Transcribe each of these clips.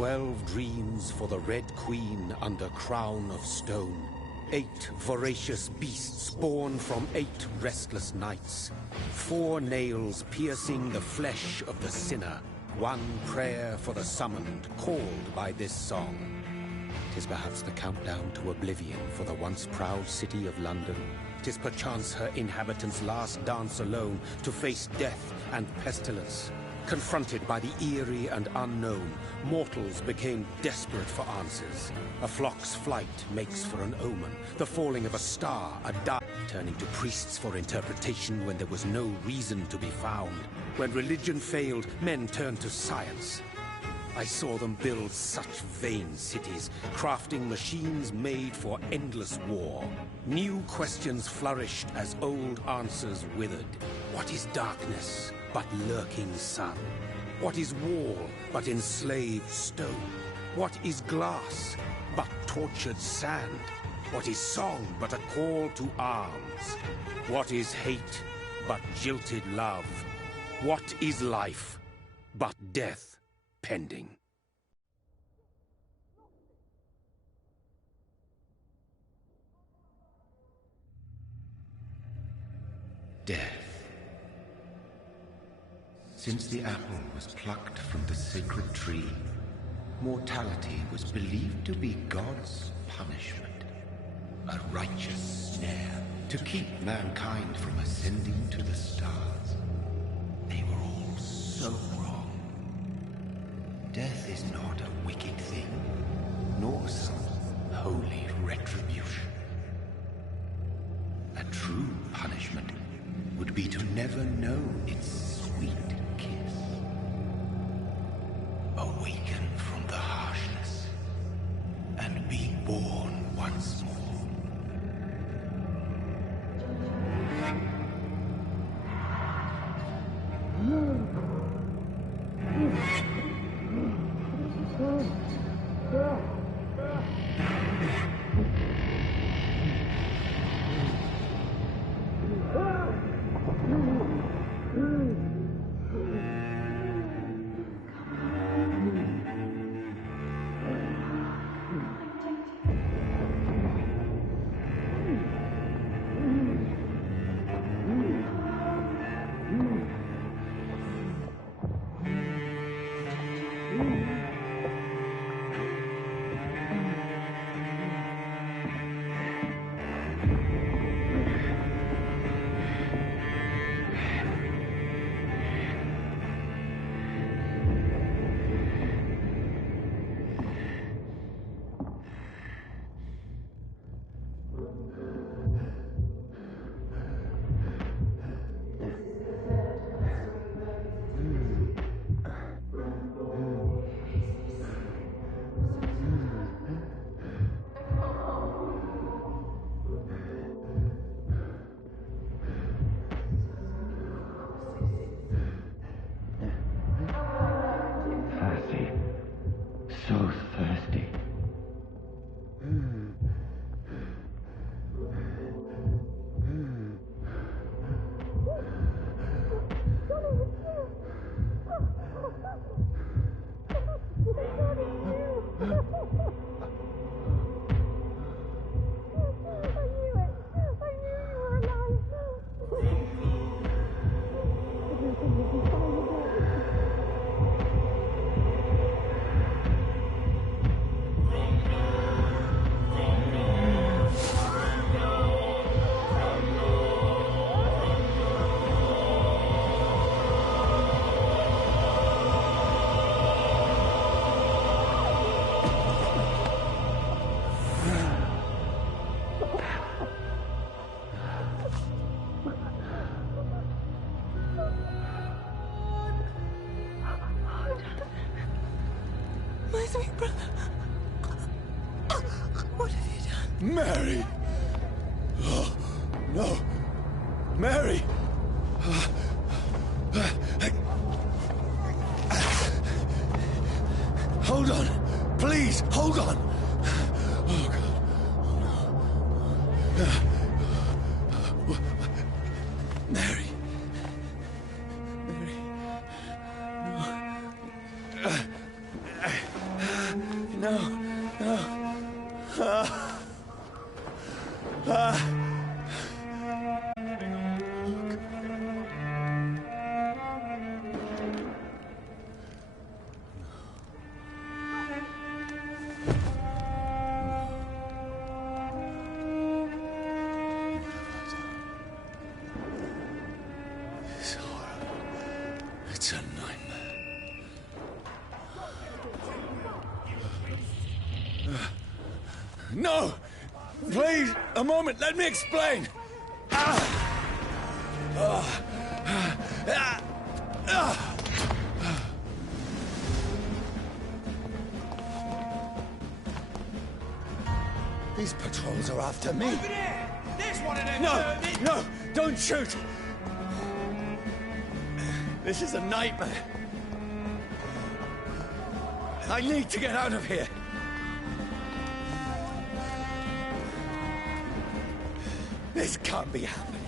12 dreams for the Red Queen under crown of stone. 8 voracious beasts born from 8 restless nights. 4 nails piercing the flesh of the sinner. 1 prayer for the summoned, called by this song. 'Tis perhaps the countdown to oblivion for the once proud city of London. 'Tis perchance her inhabitants' last dance alone to face death and pestilence. Confronted by the eerie and unknown, mortals became desperate for answers. A flock's flight makes for an omen, the falling of a star, a die, turning to priests for interpretation when there was no reason to be found. When religion failed, men turned to science. I saw them build such vain cities, crafting machines made for endless war. New questions flourished as old answers withered. What is darkness but lurking sun? What is wall but enslaved stone? What is glass but tortured sand? What is song but a call to arms? What is hate but jilted love? What is life but death pending? Death. Since the apple was plucked from the sacred tree, mortality was believed to be God's punishment, a righteous snare to keep mankind from ascending to the stars. They were all so wrong. Death is not a wicked thing, nor some holy retribution. A true punishment would be to never know its sweet kiss. Awaken from the harshness and be born once more. So thirsty. My sweet brother. What have you done? Mary! Oh, no. Mary! Hold on. Please, hold on. Oh, God. Oh, no. Mary. Mary. No. It's horrible. It's a nightmare. No! Please, a moment, let me explain! These patrols are after me. Over there! There's one of them! No! Don't shoot! This is a nightmare. I need to get out of here. This can't be happening.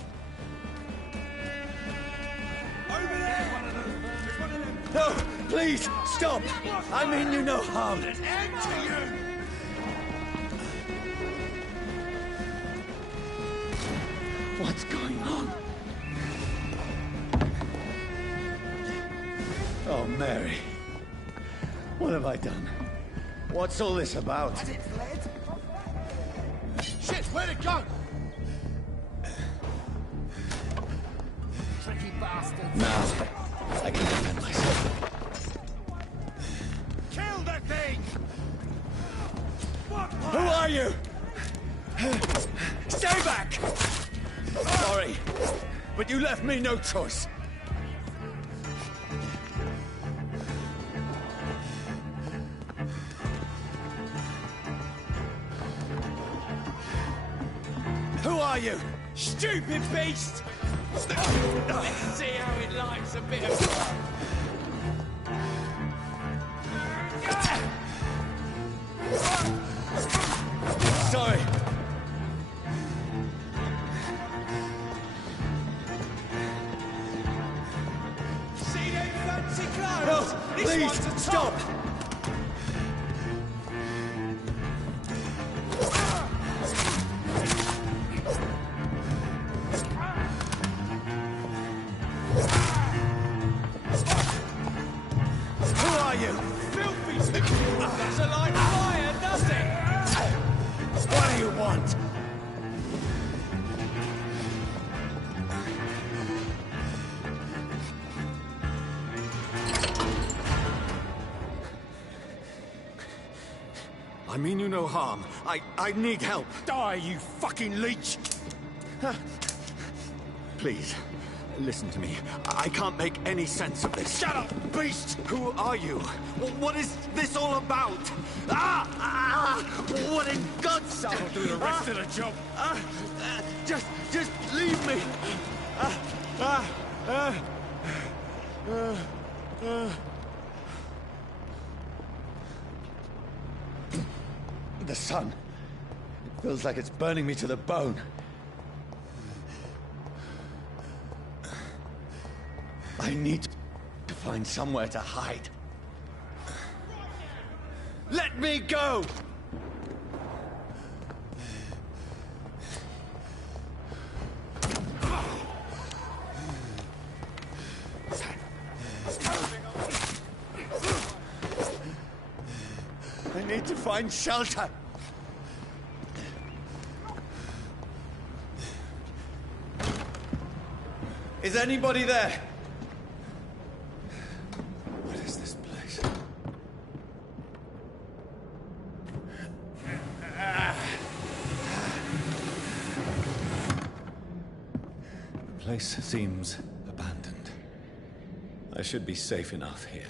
Over there! One of them! There's one of them! No, please, stop! I mean you no harm. There's end to you! What's going on? Oh, Mary. What have I done? What's all this about? Has it fled? Shit, where'd it go? Tricky bastard. Now, I can defend myself. Kill the thing! What? Who are you? Stay back! Sorry, but you left me no choice. Who are you? Stupid beast! Let's see how it likes a bit of... Sorry. See them fancy clothes? No, This please, one's a top. stop! Who are you? Filthy thing! Doesn't like fire, does it? What do you want? I mean you no harm. I need help. Die, you fucking leech! Please, listen to me. I can't make any sense of this. Shut up, beast! Who are you? What is this all about? What in God's name? I'll do the rest of the job. Just leave me. The sun. It feels like it's burning me to the bone. I need to find somewhere to hide. Let me go! I need to find shelter. Is anybody there? What is this place? The place seems abandoned. I should be safe enough here.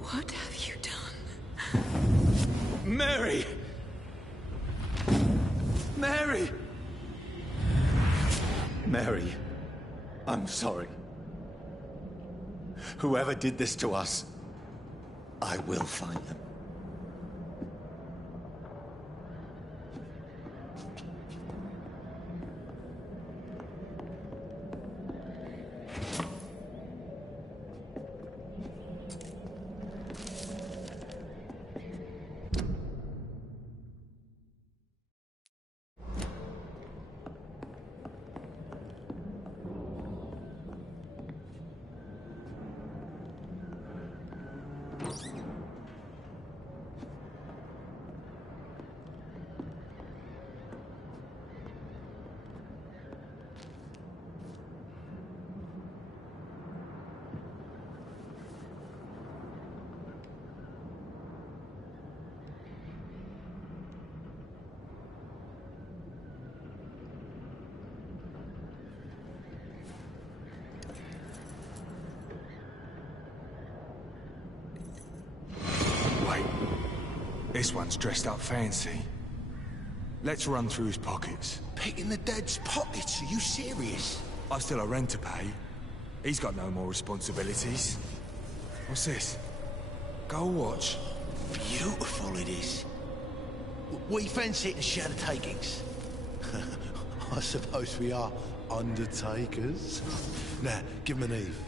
What have you done? Mary! Mary! Mary, I'm sorry. Whoever did this to us, I will find them. This one's dressed up fancy. Let's run through his pockets. Picking the dead's pockets? Are you serious? I've still a rent to pay. He's got no more responsibilities. What's this? Gold watch. Beautiful it is. We fancy it and share the takings. I suppose we are undertakers. Now, give him an Eve.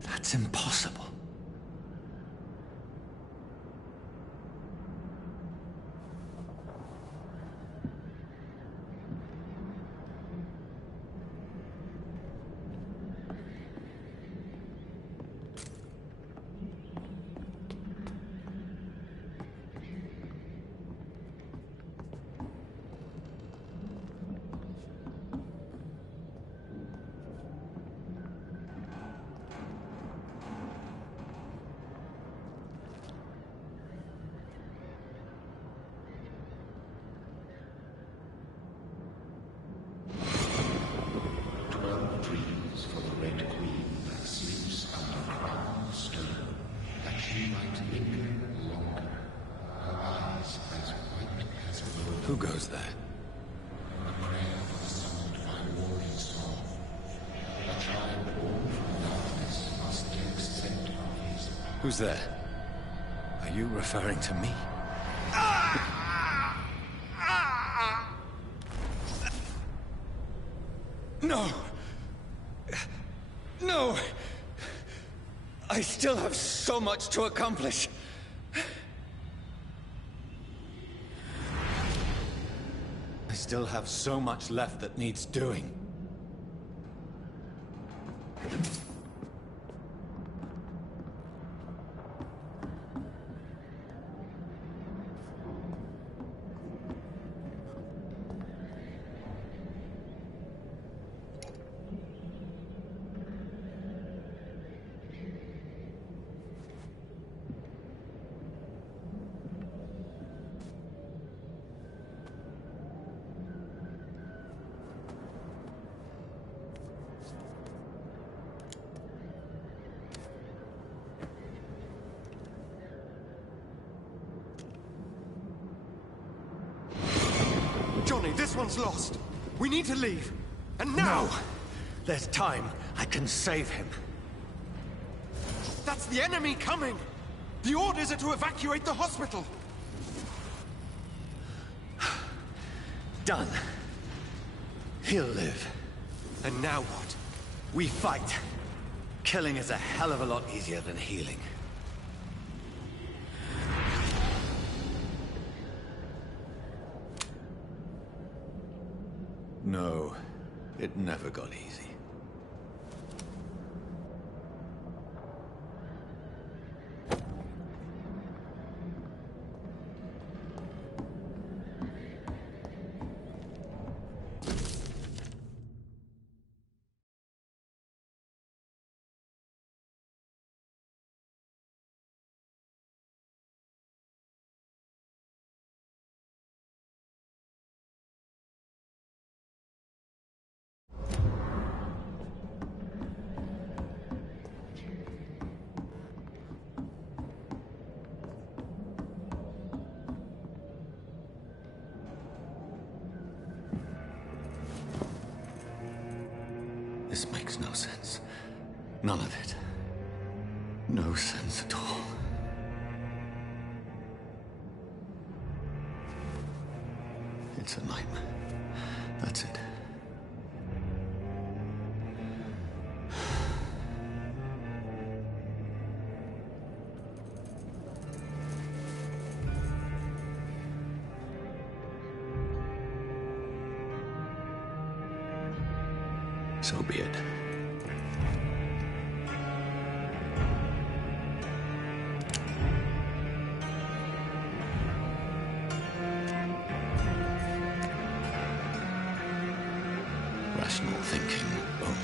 That's impossible. Who goes there? Who's there? Are you referring to me? No! No! I still have so much to accomplish. I still have so much left that needs doing. Johnny, this one's lost. We need to leave. And now! No! There's time. I can save him. That's the enemy coming! The orders are to evacuate the hospital! Done. He'll live. And now what? We fight. Killing is a hell of a lot easier than healing. No, it never got easy. makes no sense. None of it. No sense at all. It's a nightmare. That's it. So be it. Rational thinking only.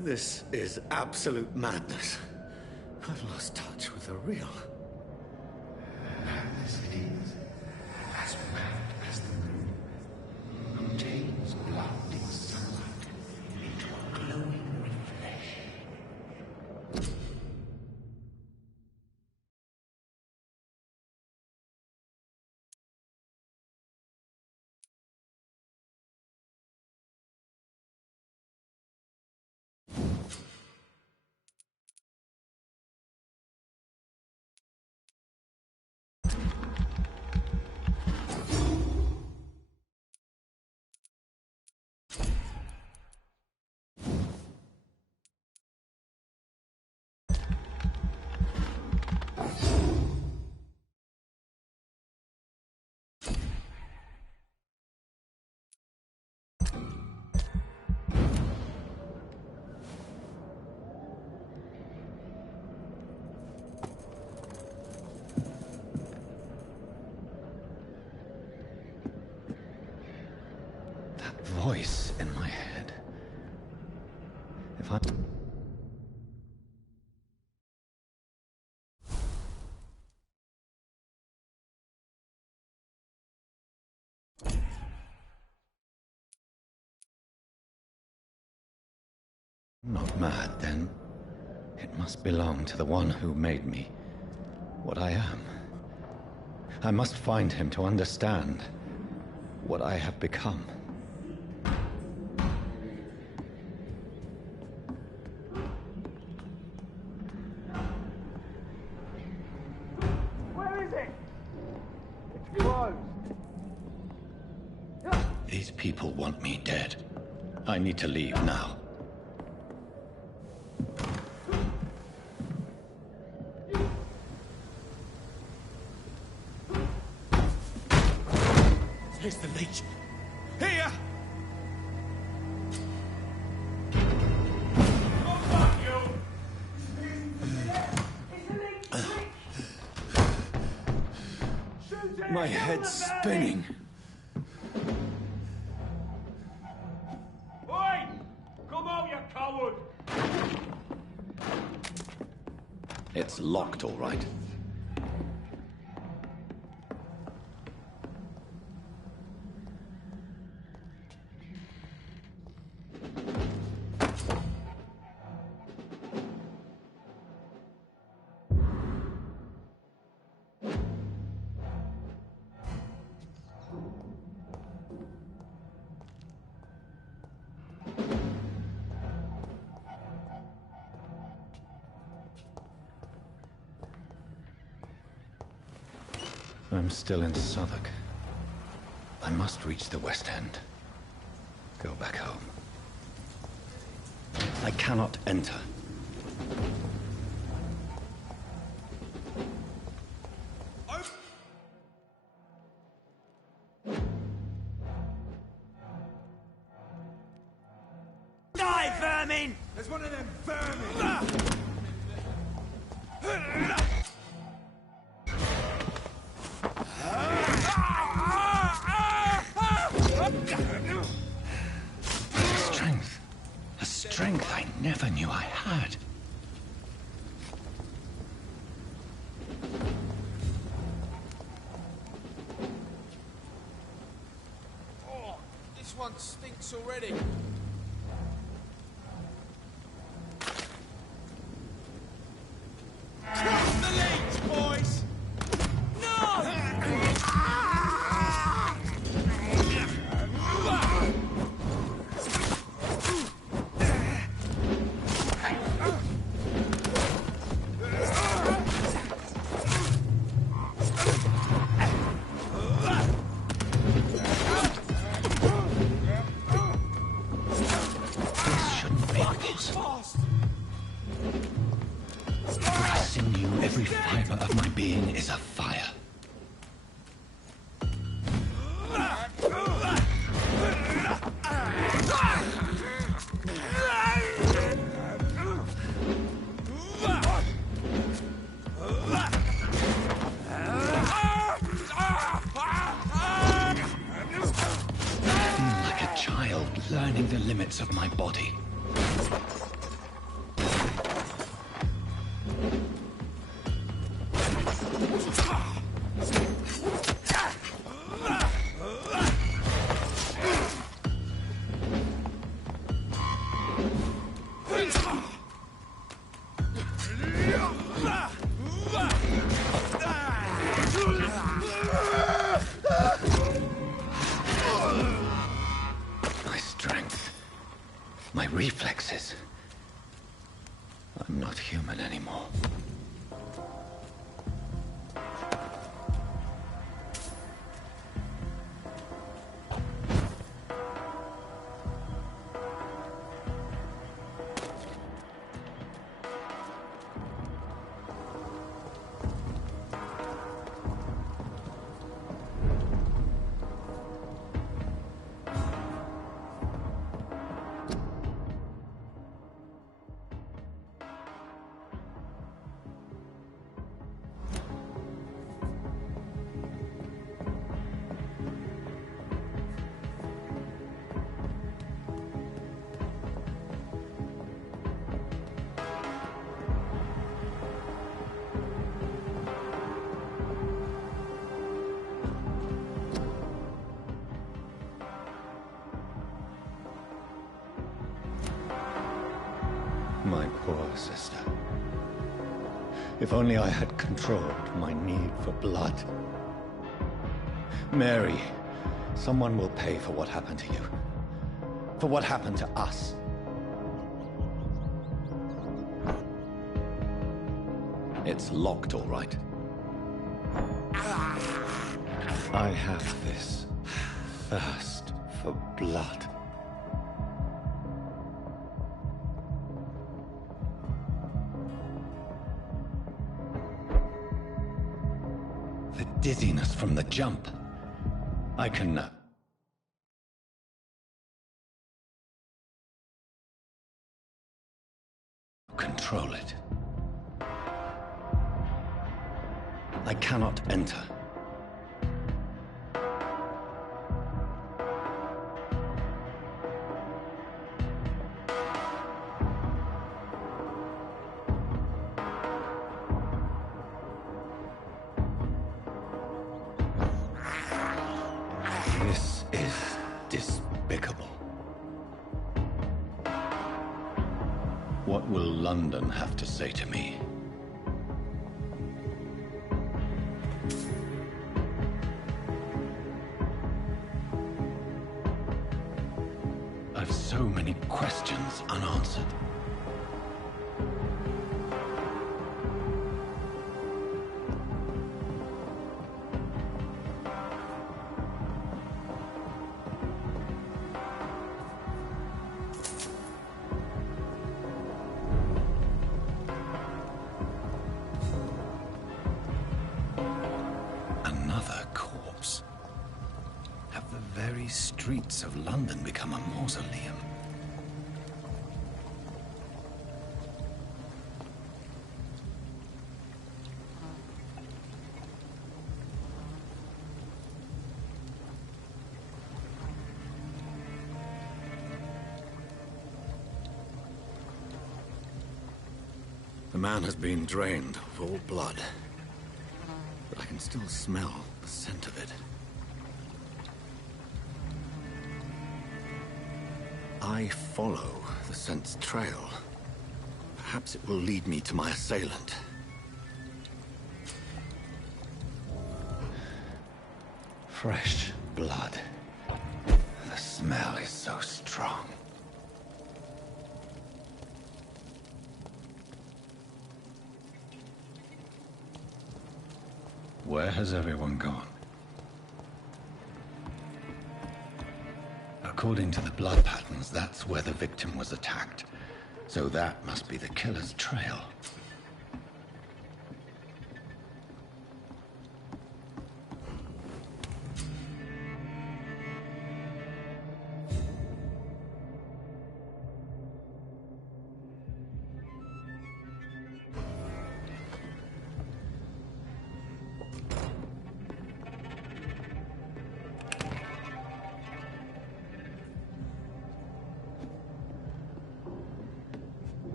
This is absolute madness. I've lost touch with the real. Madness it is, as mad as the moon, contains blinding sunlight into a glowing reflection. Voice in my head. If I... Not mad, then. It must belong to the one who made me what I am. I must find him to understand what I have become. These people want me dead. I need to leave now. Here's the leech. Here! Oh, fuck you! My head's spinning. Oi! Come out, you coward! It's locked, all right. I'm still in Southwark. I must reach the West End. Go back home. I cannot enter. vermin! There's one of them vermin! Strength. A strength I never knew I had. Oh, this one stinks already. Cross the leads, boys! This shouldn't be possible. Every sinew, every fiber of my being is afire. Like a child learning the limits of my body. My strength, my reflexes. I'm not human anymore. My poor sister. If only I had controlled my need for blood. Mary, someone will pay for what happened to you. For what happened to us. It's locked, all right. I have this thirst for blood. The dizziness from the jump. I can control it. I cannot enter. This is despicable. What will London have to say to me? I've so many questions unanswered. Another corpse. Have the very streets of London become a mausoleum? The man has been drained of all blood, but I can still smell the scent of it. I follow the scent's trail. Perhaps it will lead me to my assailant. Fresh blood. The smell is so strong. Where has everyone gone? According to the blood patterns, that's where the victim was attacked. So that must be the killer's trail.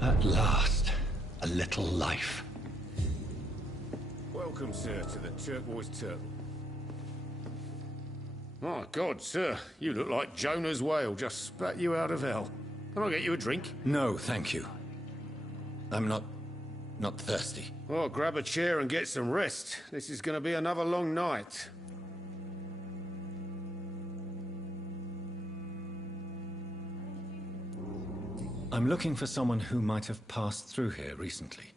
At last, a little life. Welcome, sir, to the Turquoise Turtle. My God, sir, you look like Jonah's whale just spat you out of hell. Can I get you a drink? No, thank you. I'm not thirsty. Well, grab a chair and get some rest. This is going to be another long night. I'm looking for someone who might have passed through here recently.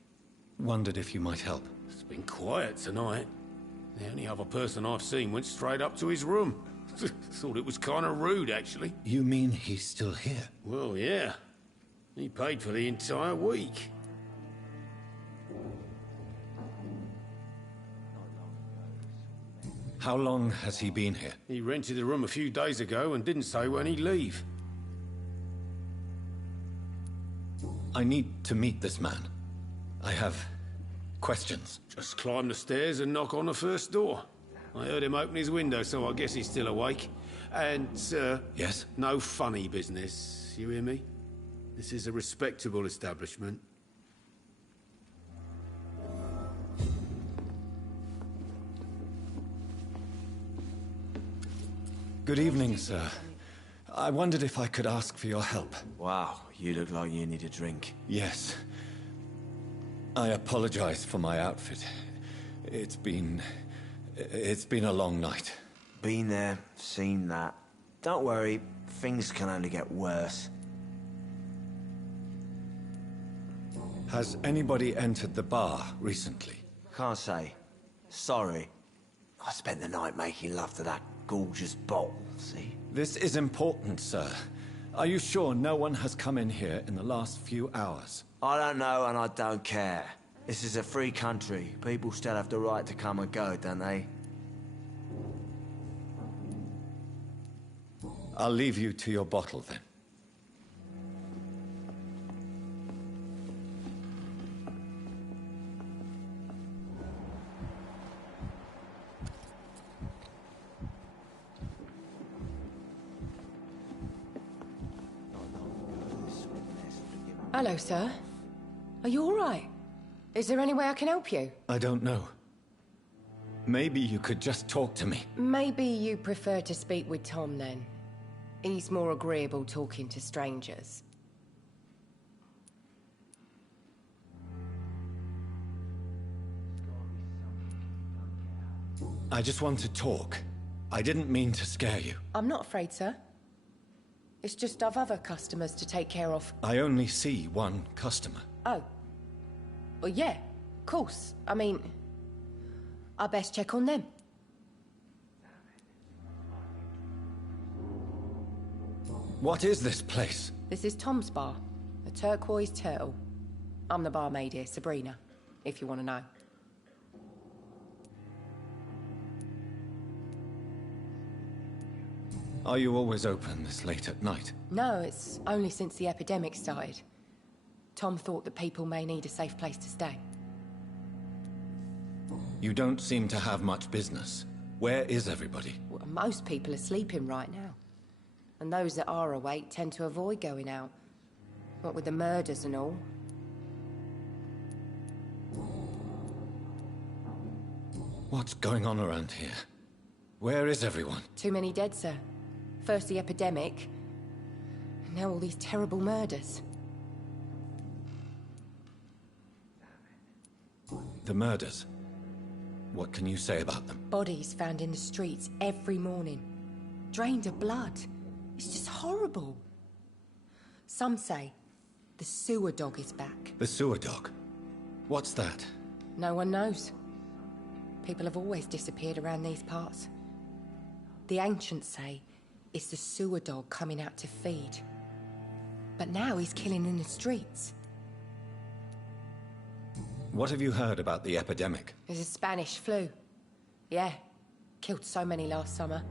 Wondered if you might help. It's been quiet tonight. The only other person I've seen went straight up to his room. Thought it was kind of rude, actually. You mean he's still here? Well, yeah. He paid for the entire week. How long has he been here? He rented the room a few days ago and didn't say when he'd leave. I need to meet this man. I have questions. Just climb the stairs and knock on the first door. I heard him open his window, so I guess he's still awake. And, Yes? no funny business, you hear me? This is a respectable establishment. Good evening, sir. I wondered if I could ask for your help. Wow, you look like you need a drink. Yes. I apologize for my outfit. It's been a long night. Been there, seen that. Don't worry, things can only get worse. Has anybody entered the bar recently? Can't say. Sorry. I spent the night making love to that gorgeous bottle, see? This is important, sir. Are you sure no one has come in here in the last few hours? I don't know and I don't care. This is a free country. People still have the right to come and go, don't they? I'll leave you to your bottle then. Hello, sir. Are you all right? Is there any way I can help you? I don't know. Maybe you could just talk to me. Maybe you prefer to speak with Tom, then. He's more agreeable talking to strangers. I just want to talk. I didn't mean to scare you. I'm not afraid, sir. It's just I've other customers to take care of. I only see one customer. Oh. Well, yeah, of course. I mean, I best check on them. What is this place? This is Tom's bar, the Turquoise Turtle. I'm the barmaid here, Sabrina, if you want to know. Are you always open this late at night? No, it's only since the epidemic started. Tom thought that people may need a safe place to stay. You don't seem to have much business. Where is everybody? Well, most people are sleeping right now. And those that are awake tend to avoid going out. What with the murders and all. What's going on around here? Where is everyone? Too many dead, sir. First the epidemic, and now all these terrible murders. The murders. What can you say about them? Bodies found in the streets every morning. Drained of blood. It's just horrible. Some say the sewer dog is back. The sewer dog? What's that? No one knows. People have always disappeared around these parts. The ancients say it's the sewer dog coming out to feed. But now he's killing in the streets. What have you heard about the epidemic? There's a Spanish flu. Yeah. Killed so many last summer.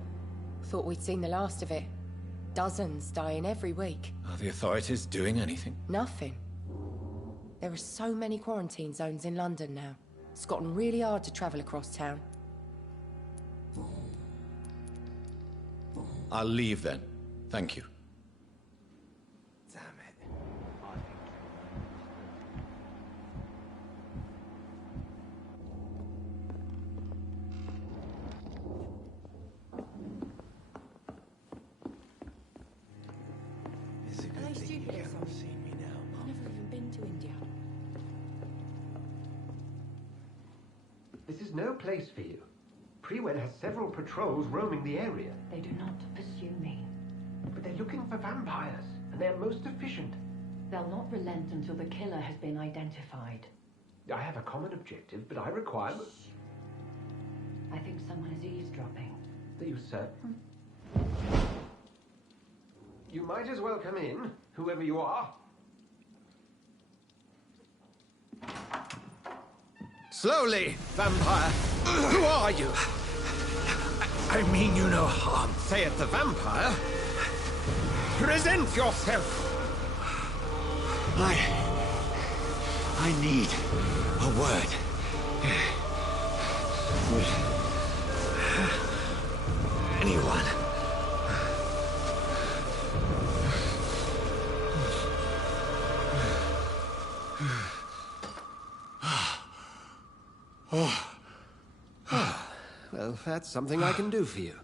Thought we'd seen the last of it. Dozens dying every week. Are the authorities doing anything? Nothing. There are so many quarantine zones in London now. It's gotten really hard to travel across town. I'll leave then. Thank you. Damn it. This is no place for you. Prewen has several patrols roaming the area. They do not pursue me. But they're looking for vampires, and they're most efficient. They'll not relent until the killer has been identified. I have a common objective, but I require... I think someone is eavesdropping. Are you certain? You might as well come in, whoever you are. Slowly, vampire! Who are you? I mean you no harm. Say it, the vampire? Present yourself! I need a word. With anyone. Well, that's something I can do for you.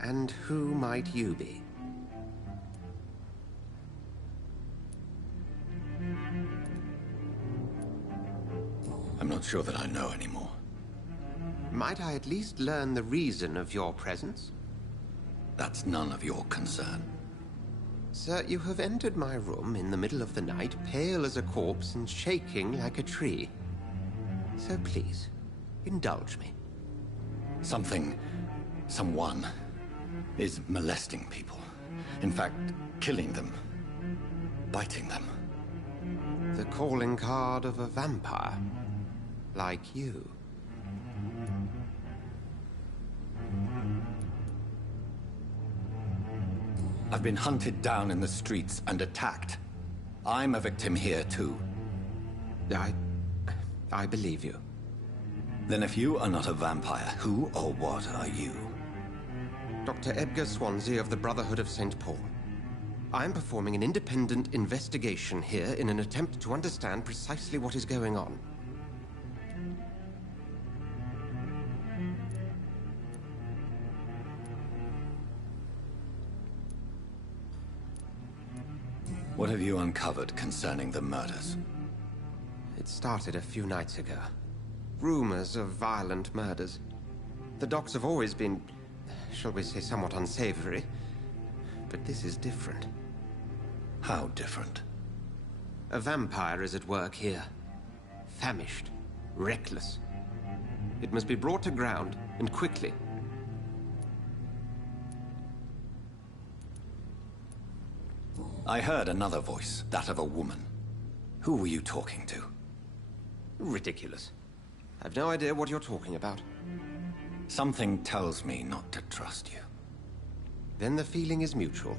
And who might you be? I'm not sure that I know anymore. Might I at least learn the reason of your presence? That's none of your concern. Sir, you have entered my room in the middle of the night, pale as a corpse and shaking like a tree. So please, indulge me. Someone is molesting people. In fact, killing them. Biting them. The calling card of a vampire. Like you. I've been hunted down in the streets and attacked. I'm a victim here, too. I believe you. Then if you are not a vampire, who or what are you? Dr. Edgar Swansea of the Brotherhood of St. Paul. I'm performing an independent investigation here in an attempt to understand precisely what is going on. What have you uncovered concerning the murders? It started a few nights ago. Rumors of violent murders. The docks have always been, shall we say, somewhat unsavory. But this is different. How different? A vampire is at work here. Famished. Reckless. It must be brought to ground, and quickly. I heard another voice, that of a woman. Who were you talking to? Ridiculous. I've no idea what you're talking about. Something tells me not to trust you. Then the feeling is mutual.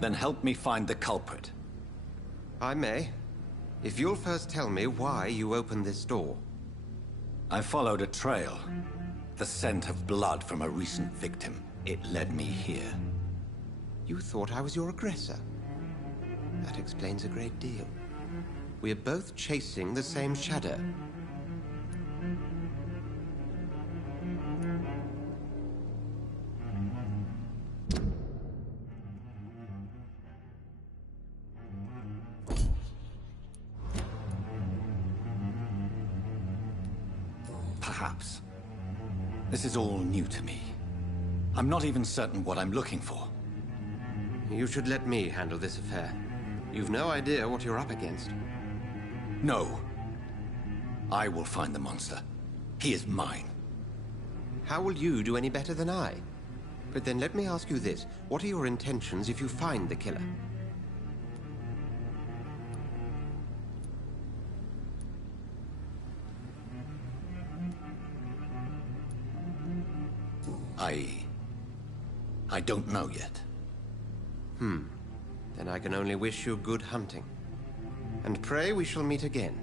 Then help me find the culprit. I may. If you'll first tell me why you opened this door. I followed a trail. The scent of blood from a recent victim. It led me here. You thought I was your aggressor. That explains a great deal. We're both chasing the same shadow. Perhaps. This is all new to me. I'm not even certain what I'm looking for. You should let me handle this affair. You've no idea what you're up against. No. I will find the monster. He is mine. How will you do any better than I? But then let me ask you this. What are your intentions if you find the killer? I don't know yet. Then I can only wish you good hunting. And pray we shall meet again.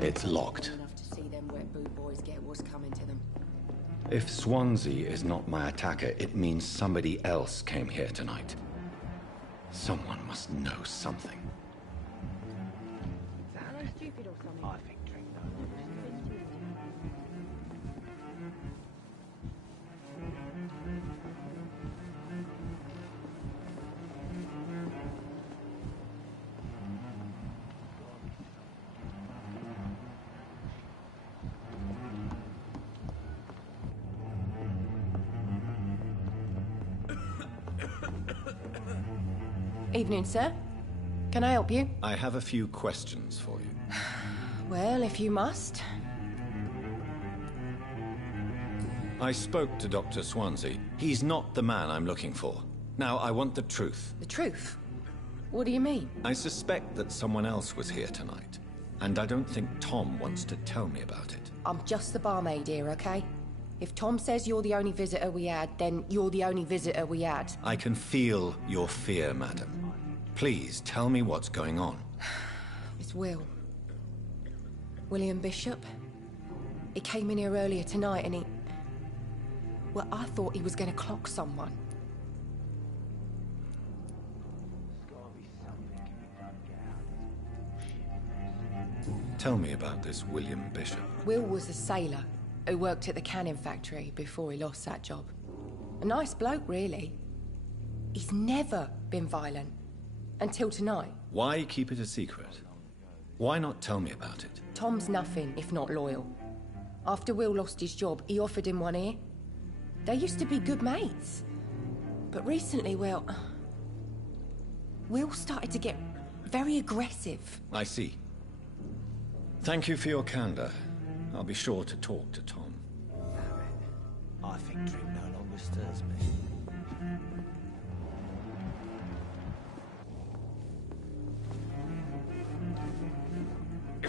It's locked. Enough to see them wet boot boys get what's coming to them. If Swansea is not my attacker, it means somebody else came here tonight. Someone must know something. I think drink Evening, sir. Can I help you? I have a few questions for you. Well, if you must. I spoke to Dr. Swansea. He's not the man I'm looking for. Now, I want the truth. The truth? What do you mean? I suspect that someone else was here tonight, and I don't think Tom wants to tell me about it. I'm just the barmaid here, okay? If Tom says you're the only visitor we had, then you're the only visitor we had. I can feel your fear, madam. Please, tell me what's going on. It's Will. William Bishop. He came in here earlier tonight and he... Well, I thought he was going to clock someone. Tell me about this William Bishop. Will was a sailor who worked at the canning factory before he lost that job. A nice bloke, really. He's never been violent. Until tonight. Why keep it a secret? Why not tell me about it? Tom's nothing if not loyal. After Will lost his job, he offered him one ear. They used to be good mates. But recently, well... Will started to get very aggressive. I see. Thank you for your candor. I'll be sure to talk to Tom. I think drink no longer stirs me.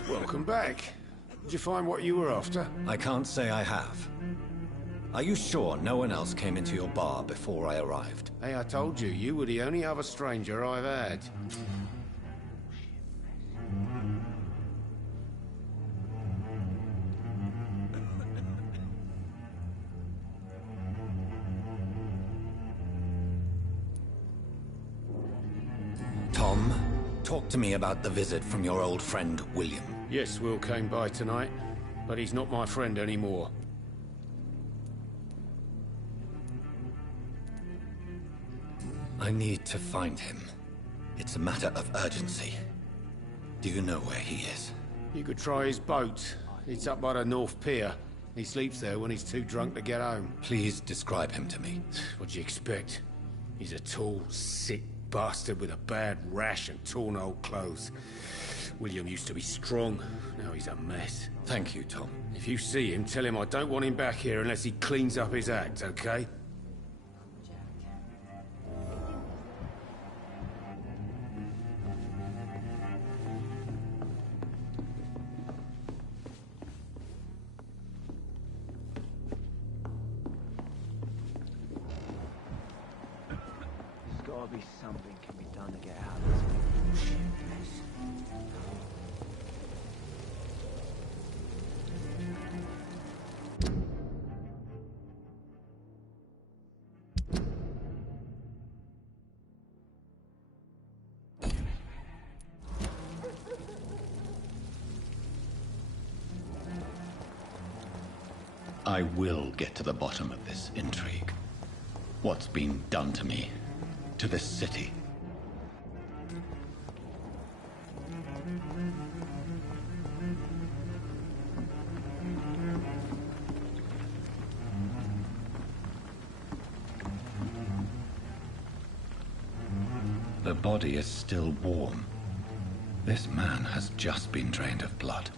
Welcome back. Did you find what you were after? I can't say I have. Are you sure no one else came into your bar before I arrived? Hey, I told you, you were the only other stranger I've had. Tom, talk to me about the visit from your old friend, William. Yes, Will came by tonight, but he's not my friend anymore. I need to find him. It's a matter of urgency. Do you know where he is? You could try his boat. It's up by the North Pier. He sleeps there when he's too drunk to get home. Please describe him to me. What'd you expect? He's a tall, sick bastard with a bad rash and torn old clothes. William used to be strong. Now he's a mess. Thank you, Tom. If you see him, tell him I don't want him back here unless he cleans up his act, okay? There's gotta be something can be done to get out of this bullshit mess. I will get to the bottom of this intrigue. What's been done to me, to this city. The body is still warm. This man has just been drained of blood.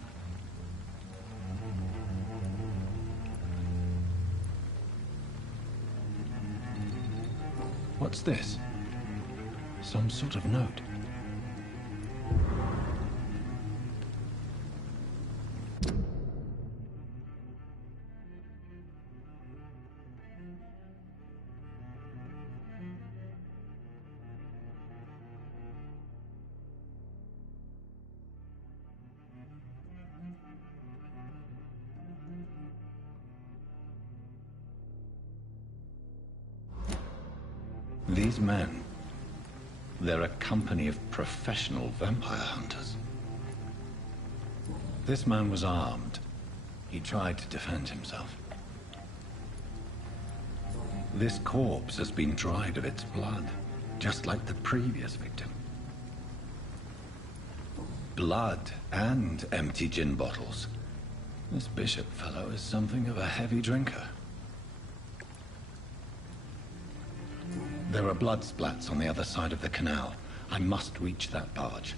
What's this? Some sort of note. These men, they're a company of professional vampire hunters. This man was armed. He tried to defend himself. This corpse has been dried of its blood, just like the previous victim. Blood and empty gin bottles. This Bishop fellow is something of a heavy drinker. There are blood splats on the other side of the canal. I must reach that barge.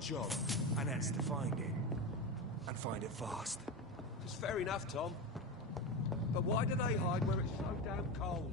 Job, and that's to find it. And find it fast. It's fair enough, Tom. But why do they hide where it's so damn cold?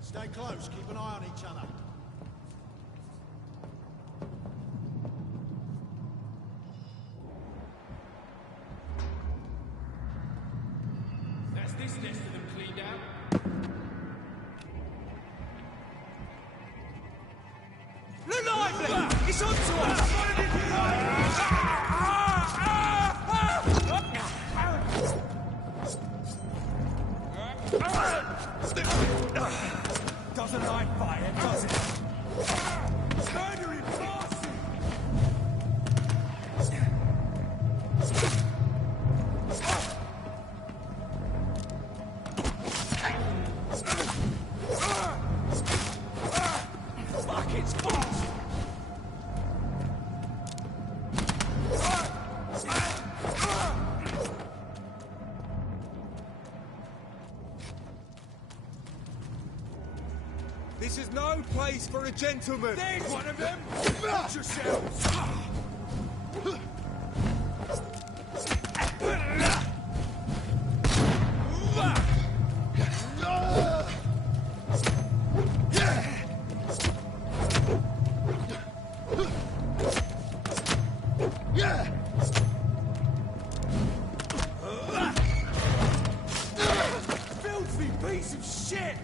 Stay close, keep an eye on each other. That's this nest of them cleaned out. Look lively! It's on to us! Doesn't like fire, does it? Murdering bastard! Fuck, it's fast! This is no place for a gentleman! There's one of them! Watch yourselves! Filthy piece of shit!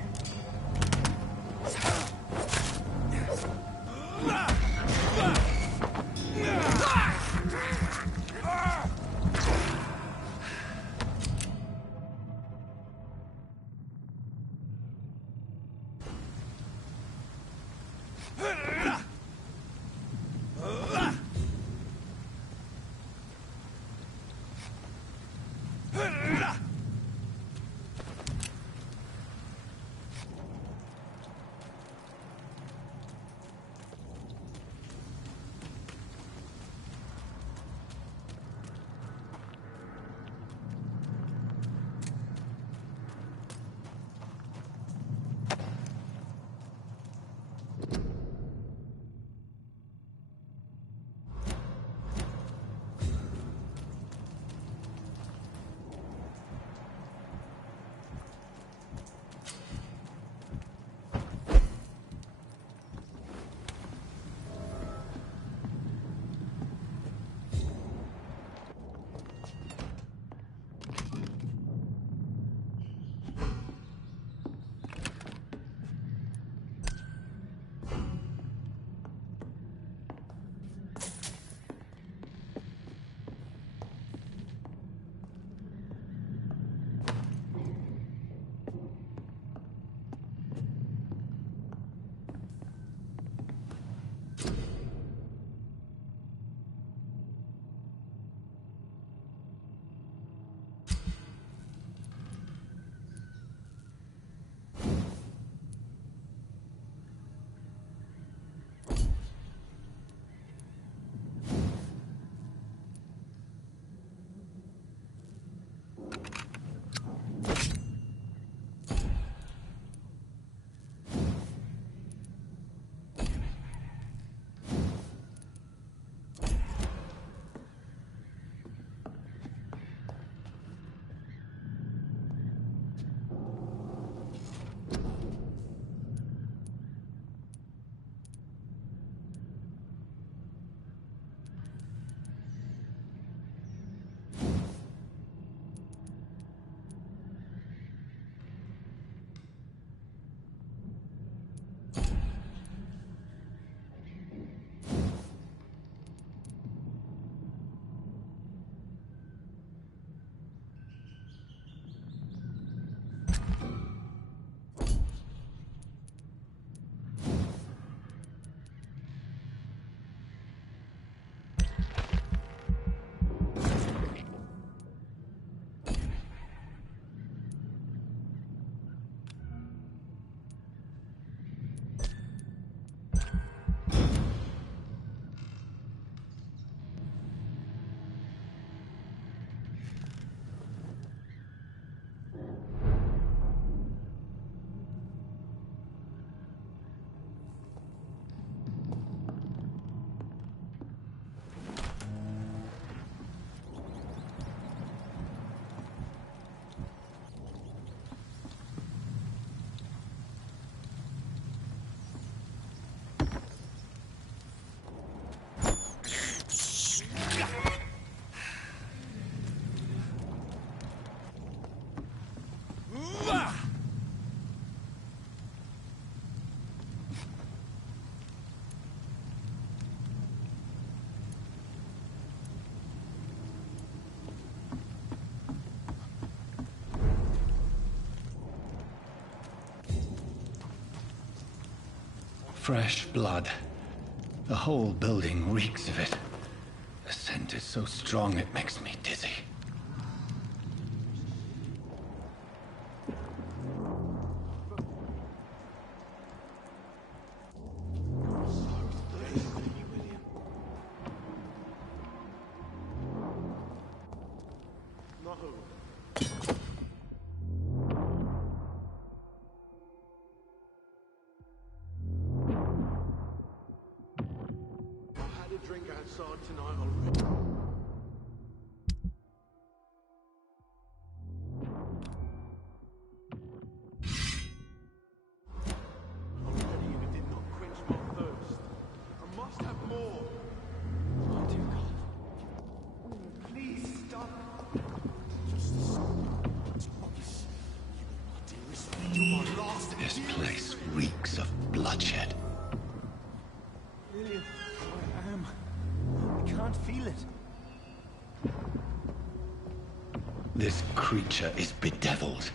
Fresh blood. The whole building reeks of it. The scent is so strong it makes me dizzy. tonight already. Already you did not quench my thirst. I must have more. Oh, dear God. Please stop. Just promise. You, dearest, you're my last. This place reeks of bloodshed. William, I am. I can't feel it. This creature is bedeviled.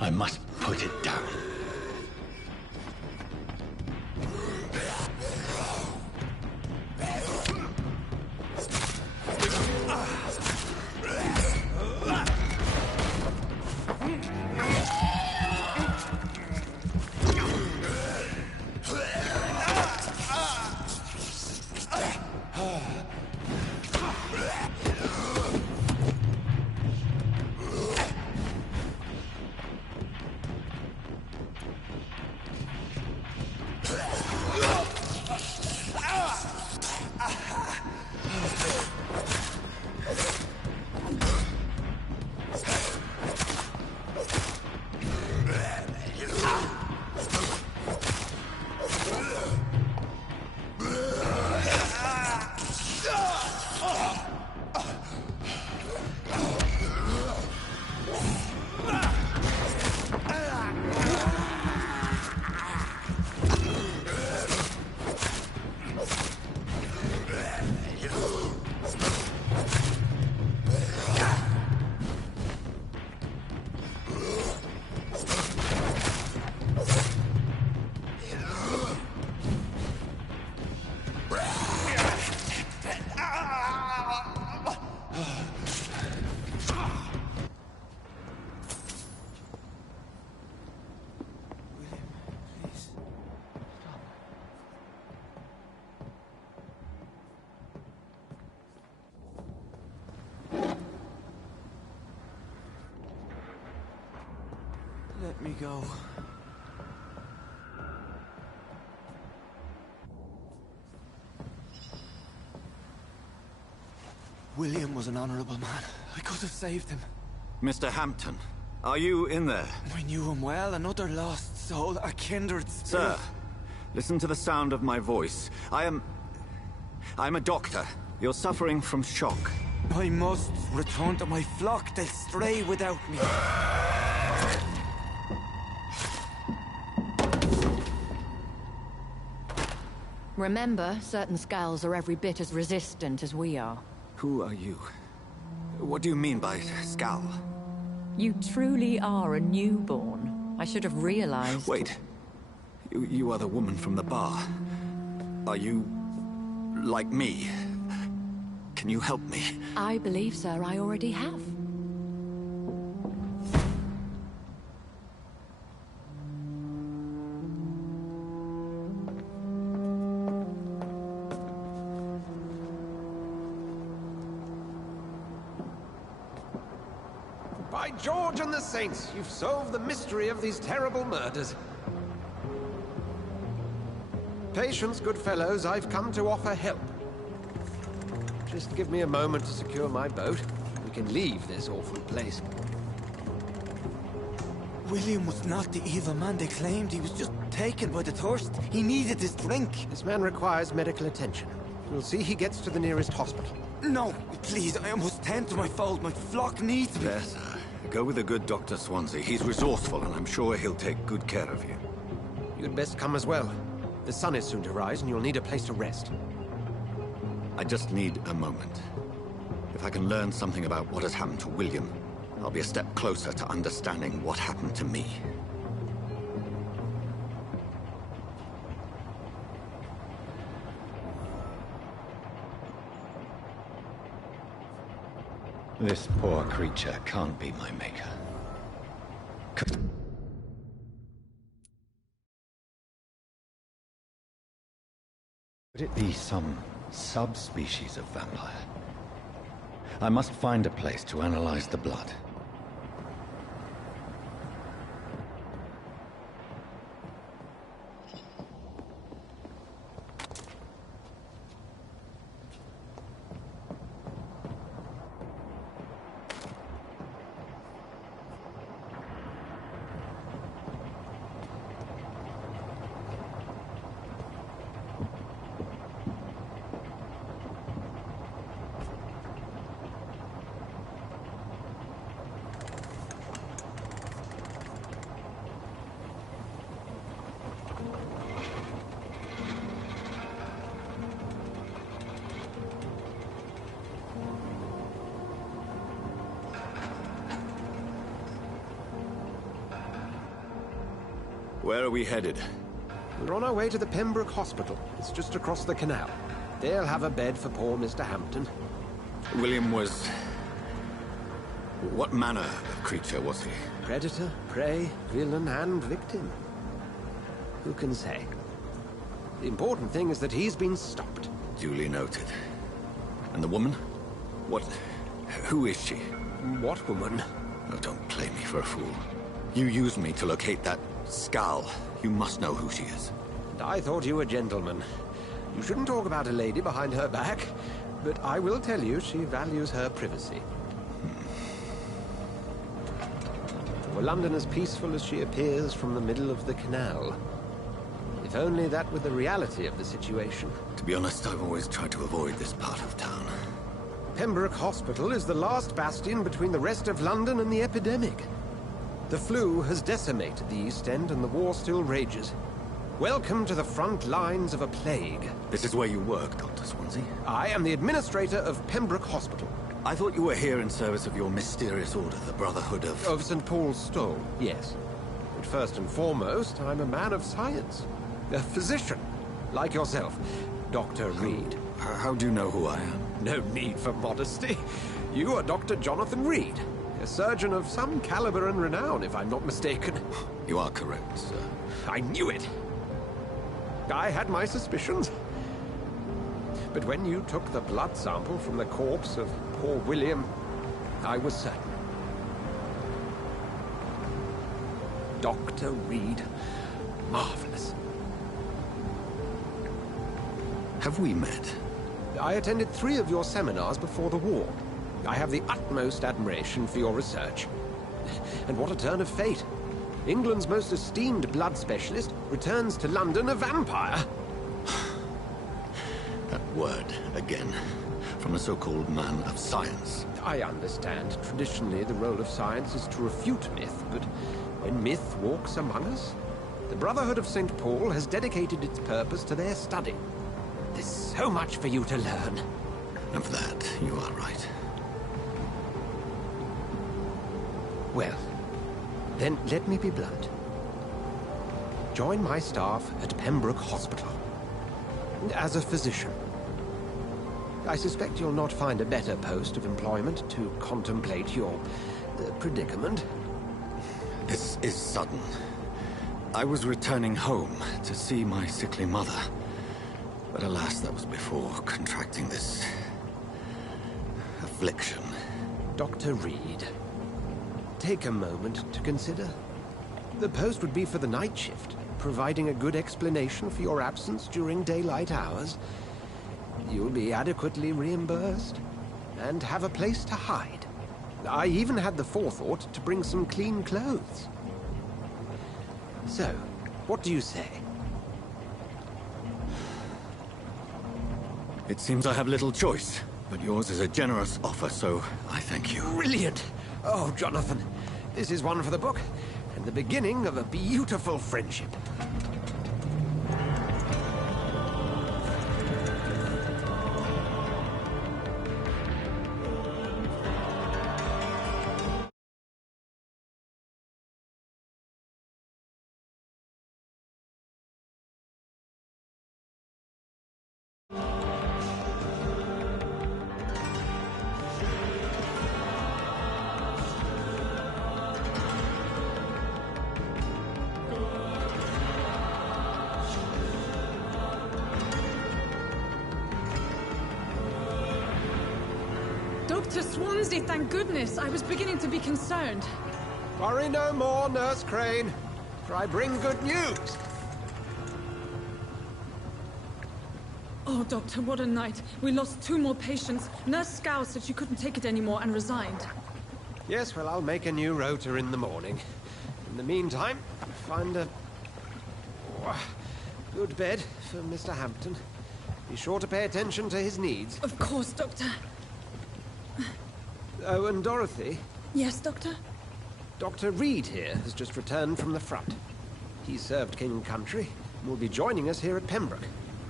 I must put it down. Let me go. William was an honorable man. I could have saved him. Mr. Hampton, are you in there? I knew him well, another lost soul, a kindred spirit. Sir, listen to the sound of my voice. I'm a doctor. You're suffering from shock. I must return to my flock. They'll stray without me. Remember, certain skulls are every bit as resistant as we are. Who are you? What do you mean by skull? You truly are a newborn. I should have realized. Wait. You are the woman from the bar. Are you like me? Can you help me? I believe, sir, I already have. By George and the Saints, you've solved the mystery of these terrible murders. Patience, good fellows, I've come to offer help. Just give me a moment to secure my boat. We can leave this awful place. William was not the evil man they claimed. He was just taken by the thirst. He needed his drink. This man requires medical attention. We'll see he gets to the nearest hospital. No, please, I must tend to my fold. My flock needs me. Yes, sir. Go with the good Dr. Swansea. He's resourceful, and I'm sure he'll take good care of you. You'd best come as well. The sun is soon to rise, and you'll need a place to rest. I just need a moment. If I can learn something about what has happened to William, I'll be a step closer to understanding what happened to me. This poor creature can't be my maker. Could it be some subspecies of vampire? I must find a place to analyze the blood. Where are we headed? We're on our way to the Pembroke Hospital. It's just across the canal. They'll have a bed for poor Mr. Hampton. William was... What manner of creature was he? Predator, prey, villain, and victim. Who can say? The important thing is that he's been stopped. Duly noted. And the woman? What... who is she? What woman? Oh, don't play me for a fool. You used me to locate that skull. You must know who she is. And I thought you a gentleman. You shouldn't talk about a lady behind her back, but I will tell you she values her privacy. Were London as peaceful as she appears from the middle of the canal? If only that were the reality of the situation. To be honest, I've always tried to avoid this part of town. Pembroke Hospital is the last bastion between the rest of London and the epidemic. The flu has decimated the East End and the war still rages. Welcome to the front lines of a plague. This is where you work, Dr. Swansea? I am the administrator of Pembroke Hospital. I thought you were here in service of your mysterious order, the Brotherhood of... Of St. Paul's Stole, yes. But first and foremost, I'm a man of science. A physician, like yourself, Dr. Reed. How do you know who I am? No need for modesty. You are Dr. Jonathan Reed, a surgeon of some caliber and renown, if I'm not mistaken. You are correct, sir. I knew it! I had my suspicions. But when you took the blood sample from the corpse of poor William, I was certain. Dr. Reed. Marvelous. Have we met? I attended 3 of your seminars before the war. I have the utmost admiration for your research. And what a turn of fate. England's most esteemed blood specialist returns to London a vampire. That word, again. From a so-called man of science. I understand. Traditionally, the role of science is to refute myth, but when myth walks among us, the Brotherhood of St. Paul has dedicated its purpose to their study. There's so much for you to learn. Of that, you are right. Well, then let me be blunt. Join my staff at Pembroke Hospital. As a physician. I suspect you'll not find a better post of employment to contemplate your predicament. This is sudden. I was returning home to see my sickly mother. But alas, that was before contracting this... affliction. Dr. Reed, take a moment to consider. The post would be for the night shift, providing a good explanation for your absence during daylight hours. You'll be adequately reimbursed, and have a place to hide. I even had the forethought to bring some clean clothes. So, what do you say? It seems I have little choice, but yours is a generous offer, so I thank you. Brilliant! Oh, Jonathan, this is one for the book, and the beginning of a beautiful friendship. Dr. Swansea, thank goodness. I was beginning to be concerned. Worry no more, Nurse Crane, for I bring good news. Oh, Doctor, what a night. We lost 2 more patients. Nurse Scow said she couldn't take it anymore and resigned. Yes, well, I'll make a new rota in the morning. In the meantime, find a... good bed for Mr. Hampton. Be sure to pay attention to his needs. Of course, Doctor. Oh, and Dorothy? Yes, Doctor? Dr. Reed here has just returned from the front. He served King and Country and will be joining us here at Pembroke.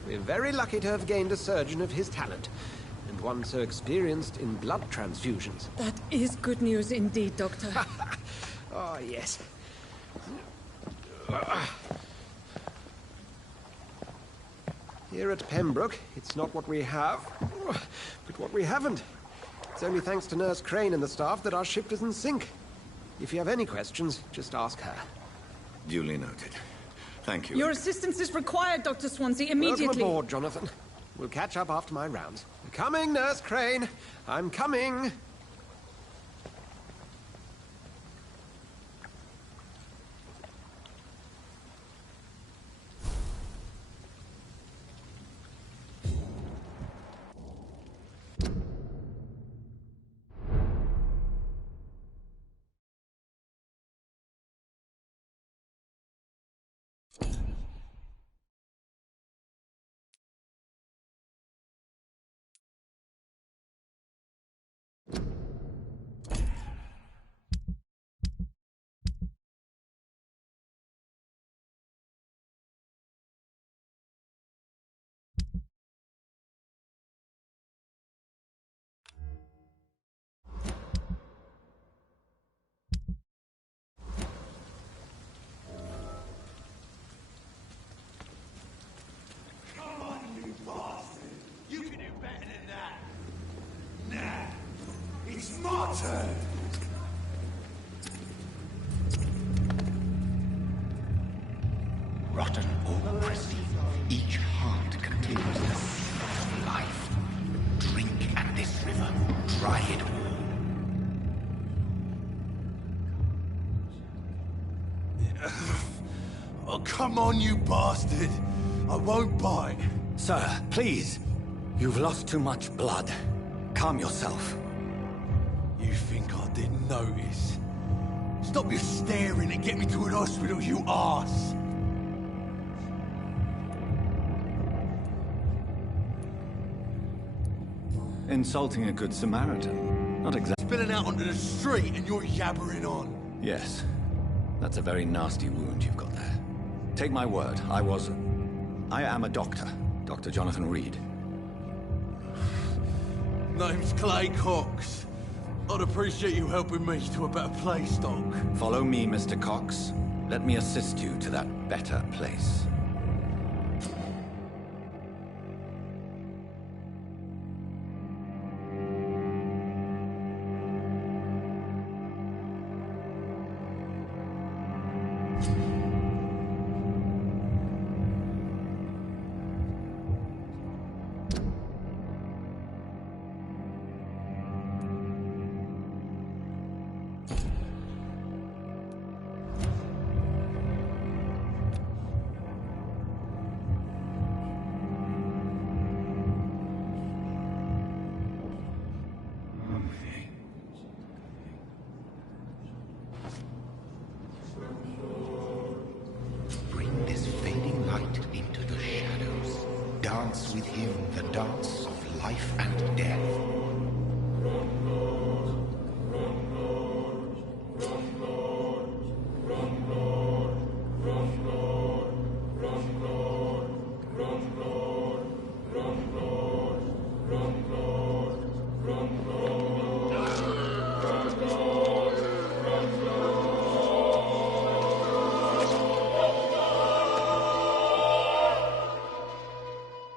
We're very lucky to have gained a surgeon of his talent, and one so experienced in blood transfusions. That is good news indeed, Doctor. Oh, yes. Here at Pembroke, it's not what we have, but what we haven't. It's only thanks to Nurse Crane and the staff that our ship doesn't sink. If you have any questions, just ask her. Duly noted. Thank you. Your assistance is required, Dr. Swansea, immediately. Welcome aboard, Jonathan. We'll catch up after my rounds. I'm coming, Nurse Crane. I'm coming. Rotten or pristine, each heart contains the seed of life. Drink at this river, try it all. Oh, come on, you bastard! I won't bite. Sir, please. You've lost too much blood. Calm yourself. You think I didn't notice? Stop your staring and get me to an hospital, you arse! Insulting a good Samaritan. Not exactly. Spilling out onto the street and you're yabbering on. Yes. That's a very nasty wound you've got there. Take my word, I am a doctor. Dr. Jonathan Reed. Name's Clay Cox. I'd appreciate you helping me to a better place, Doc. Follow me, Mr. Cox. Let me assist you to that better place. Bring this fading light into the shadows. Dance with him the dance of life and death.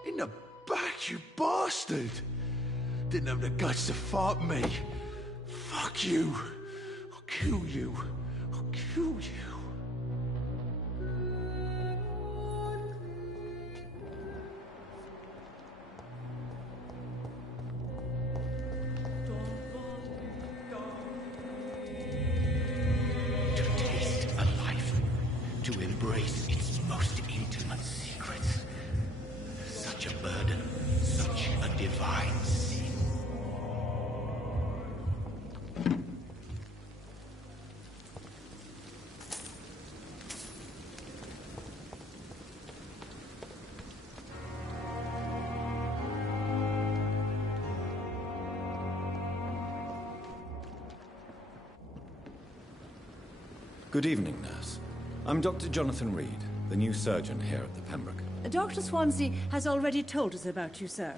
In the back, you bastard! Didn't have the guts to fight me. Fuck you. I'll kill you. I'll kill you. To taste a life, to embrace its most intimate secrets. Such a burden, such a divine sin. Good evening, nurse. I'm Dr. Jonathan Reed, the new surgeon here at the Pembroke. Dr. Swansea has already told us about you, sir.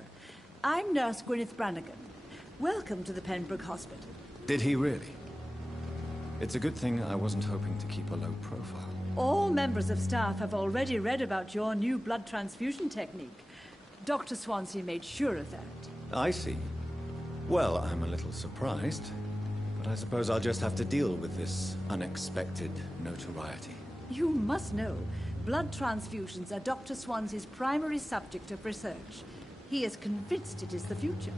I'm Nurse Gwyneth Brannigan. Welcome to the Pembroke Hospital. Did he really? It's a good thing I wasn't hoping to keep a low profile. All members of staff have already read about your new blood transfusion technique. Dr. Swansea made sure of that. I see. Well, I'm a little surprised, but I suppose I'll just have to deal with this unexpected notoriety. You must know, blood transfusions are Dr. Swansea's primary subject of research. He is convinced it is the future.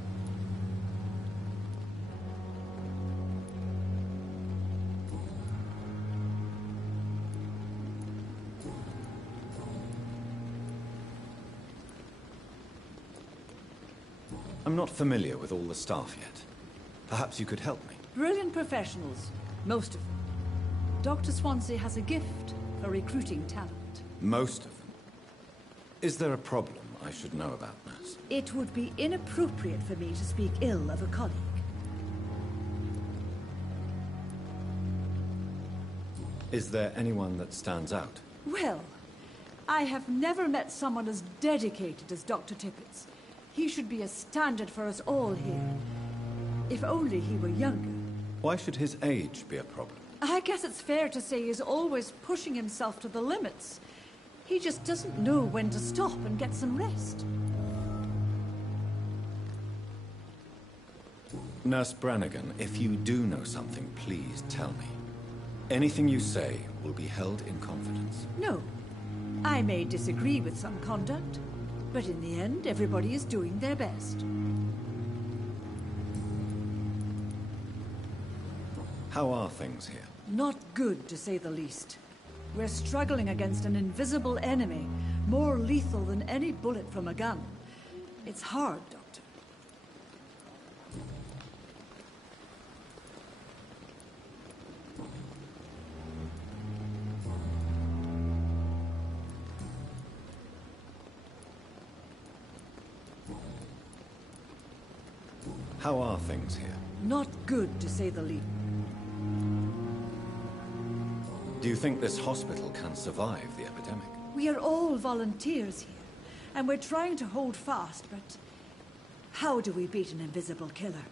I'm not familiar with all the staff yet. Perhaps you could help me. Brilliant professionals, most of them. Dr. Swansea has a gift for recruiting talent. Most of them? Is there a problem I should know about, nurse? It would be inappropriate for me to speak ill of a colleague. Is there anyone that stands out? Well, I have never met someone as dedicated as Dr. Tippett's. He should be a standard for us all here. If only he were younger. Why should his age be a problem? I guess it's fair to say he's always pushing himself to the limits. He just doesn't know when to stop and get some rest. Nurse Brannigan, if you do know something, please tell me. Anything you say will be held in confidence. No. I may disagree with some conduct, but in the end, everybody is doing their best. How are things here? Not good, to say the least. We're struggling against an invisible enemy, more lethal than any bullet from a gun. It's hard, Doctor. How are things here? Not good, to say the least. Do you think this hospital can survive the epidemic? We are all volunteers here, and we're trying to hold fast, but how do we beat an invisible killer?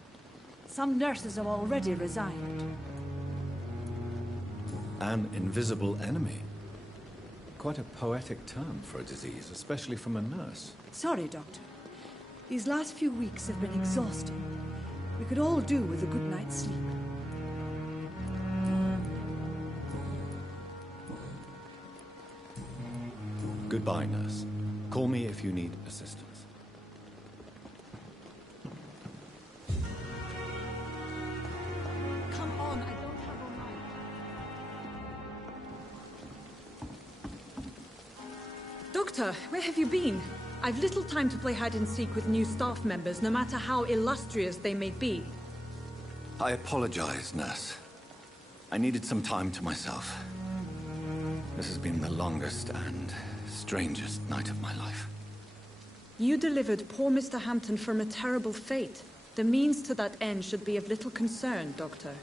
Some nurses have already resigned. An invisible enemy? Quite a poetic term for a disease, especially from a nurse. Sorry, Doctor. These last few weeks have been exhausting. We could all do with a good night's sleep. Goodbye, nurse. Call me if you need assistance. Come on, I don't have all night. Doctor, where have you been? I've little time to play hide-and-seek with new staff members, no matter how illustrious they may be. I apologize, nurse. I needed some time to myself. This has been the longest and strangest night of my life. You delivered poor Mr. Hampton from a terrible fate. The means to that end should be of little concern, Doctor.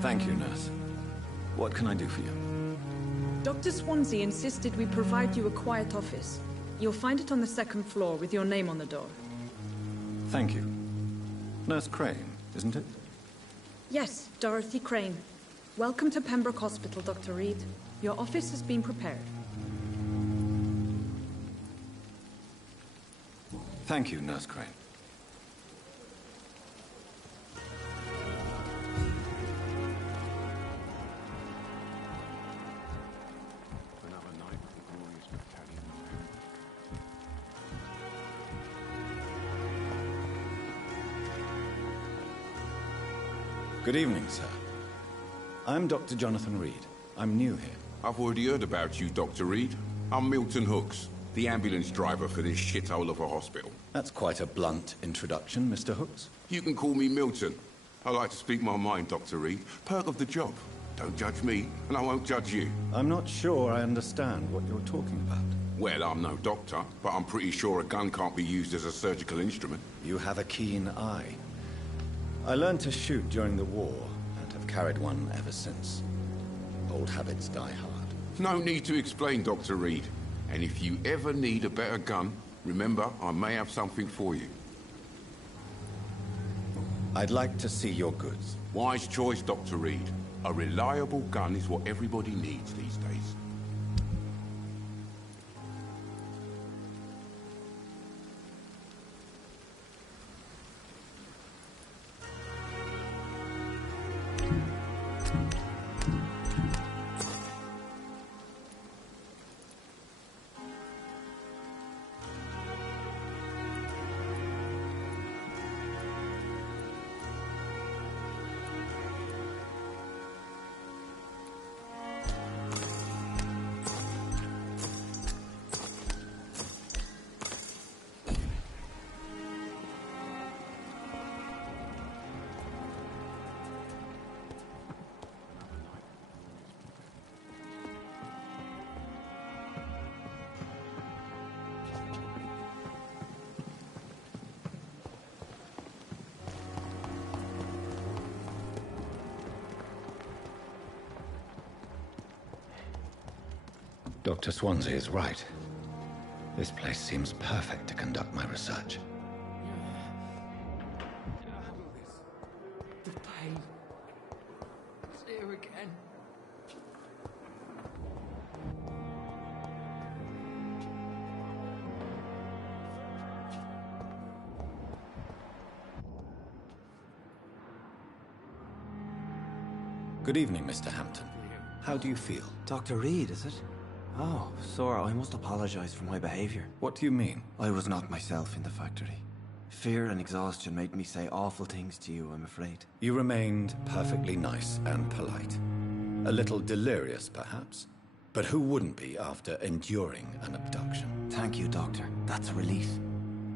Thank you, nurse. What can I do for you? Dr. Swansea insisted we provide you a quiet office. You'll find it on the second floor with your name on the door. Thank you. Nurse Crane, isn't it? Yes, Dorothy Crane. Welcome to Pembroke Hospital, Dr. Reed. Your office has been prepared. Thank you, Nurse Crane. Another night for the glorious battalion. Good evening, sir. I'm Dr. Jonathan Reed. I'm new here. I've already heard about you, Dr. Reed. I'm Milton Hooks, the ambulance driver for this shithole of a hospital. That's quite a blunt introduction, Mr. Hooks. You can call me Milton. I like to speak my mind, Dr. Reed. Perk of the job. Don't judge me, and I won't judge you. I'm not sure I understand what you're talking about. Well, I'm no doctor, but I'm pretty sure a gun can't be used as a surgical instrument. You have a keen eye. I learned to shoot during the war, and have carried one ever since. Old habits die hard. No need to explain, Dr. Reed. And if you ever need a better gun, remember, I may have something for you. I'd like to see your goods. Wise choice, Dr. Reed. A reliable gun is what everybody needs these days. Dr. Swansea is right. This place seems perfect to conduct my research. The pain. It's here again. Good evening, Mr. Hampton. How do you feel? Dr. Reed, is it? Oh, sir, I must apologize for my behavior. What do you mean? I was not myself in the factory. Fear and exhaustion made me say awful things to you, I'm afraid. You remained perfectly nice and polite. A little delirious, perhaps. But who wouldn't be after enduring an abduction? Thank you, Doctor. That's a relief.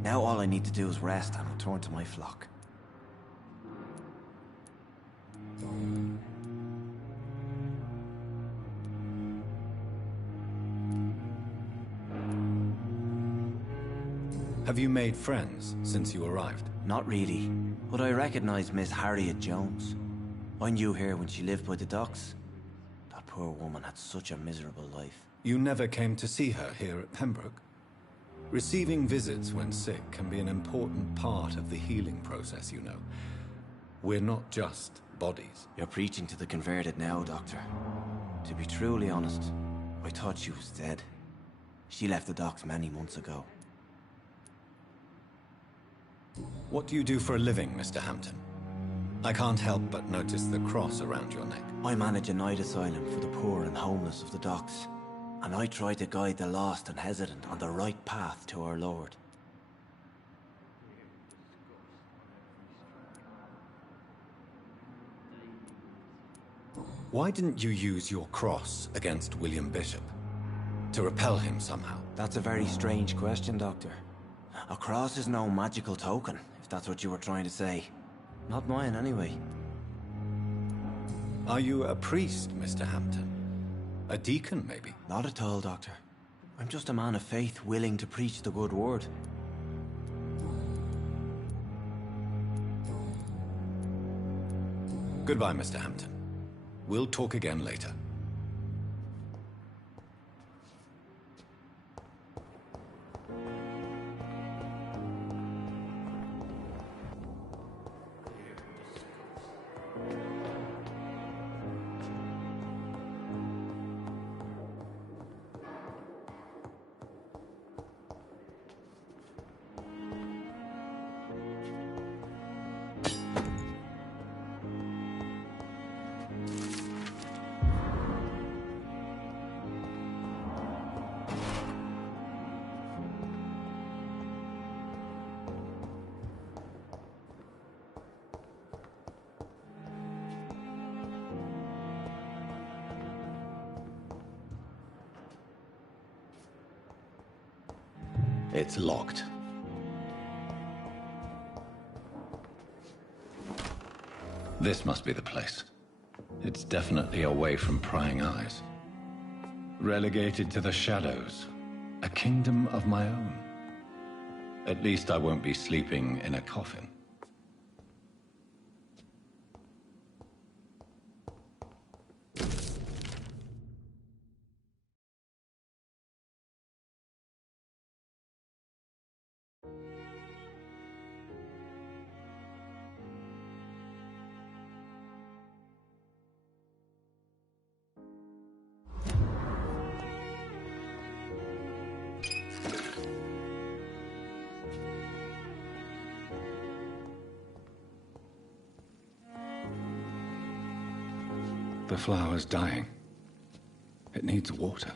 Now all I need to do is rest and return to my flock. Have you made friends since you arrived? Not really, but I recognize Miss Harriet Jones. I knew her when she lived by the docks. That poor woman had such a miserable life. You never came to see her here at Pembroke? Receiving visits when sick can be an important part of the healing process, you know. We're not just bodies. You're preaching to the converted now, Doctor. To be truly honest, I thought she was dead. She left the docks many months ago. What do you do for a living, Mr. Hampton? I can't help but notice the cross around your neck. I manage a night asylum for the poor and homeless of the docks. And I try to guide the lost and hesitant on the right path to our Lord. Why didn't you use your cross against William Bishop? To repel him somehow? That's a very strange question, Doctor. A cross is no magical token, if that's what you were trying to say. Not mine, anyway. Are you a priest, Mr. Hampton? A deacon, maybe? Not at all, Doctor. I'm just a man of faith willing to preach the good word. Goodbye, Mr. Hampton. We'll talk again later. It's locked. This must be the place. It's definitely away from prying eyes. Relegated to the shadows. A kingdom of my own. At least I won't be sleeping in a coffin. The flower's dying. It needs water.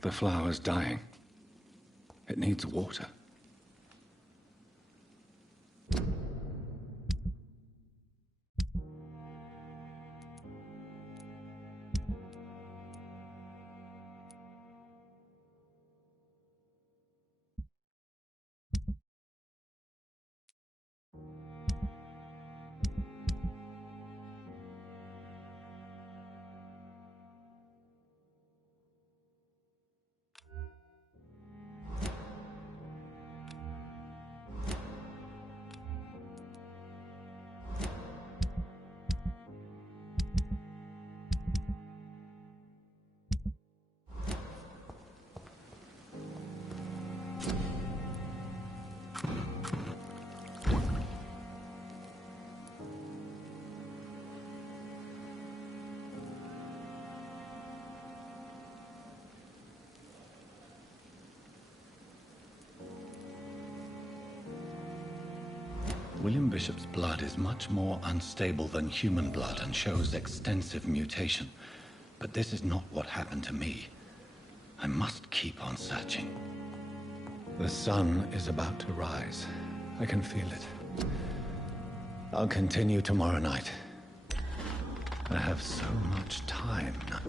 The flower's dying. It needs water. William Bishop's blood is much more unstable than human blood and shows extensive mutation. But this is not what happened to me. I must keep on searching. The sun is about to rise. I can feel it. I'll continue tomorrow night. I have so much time now.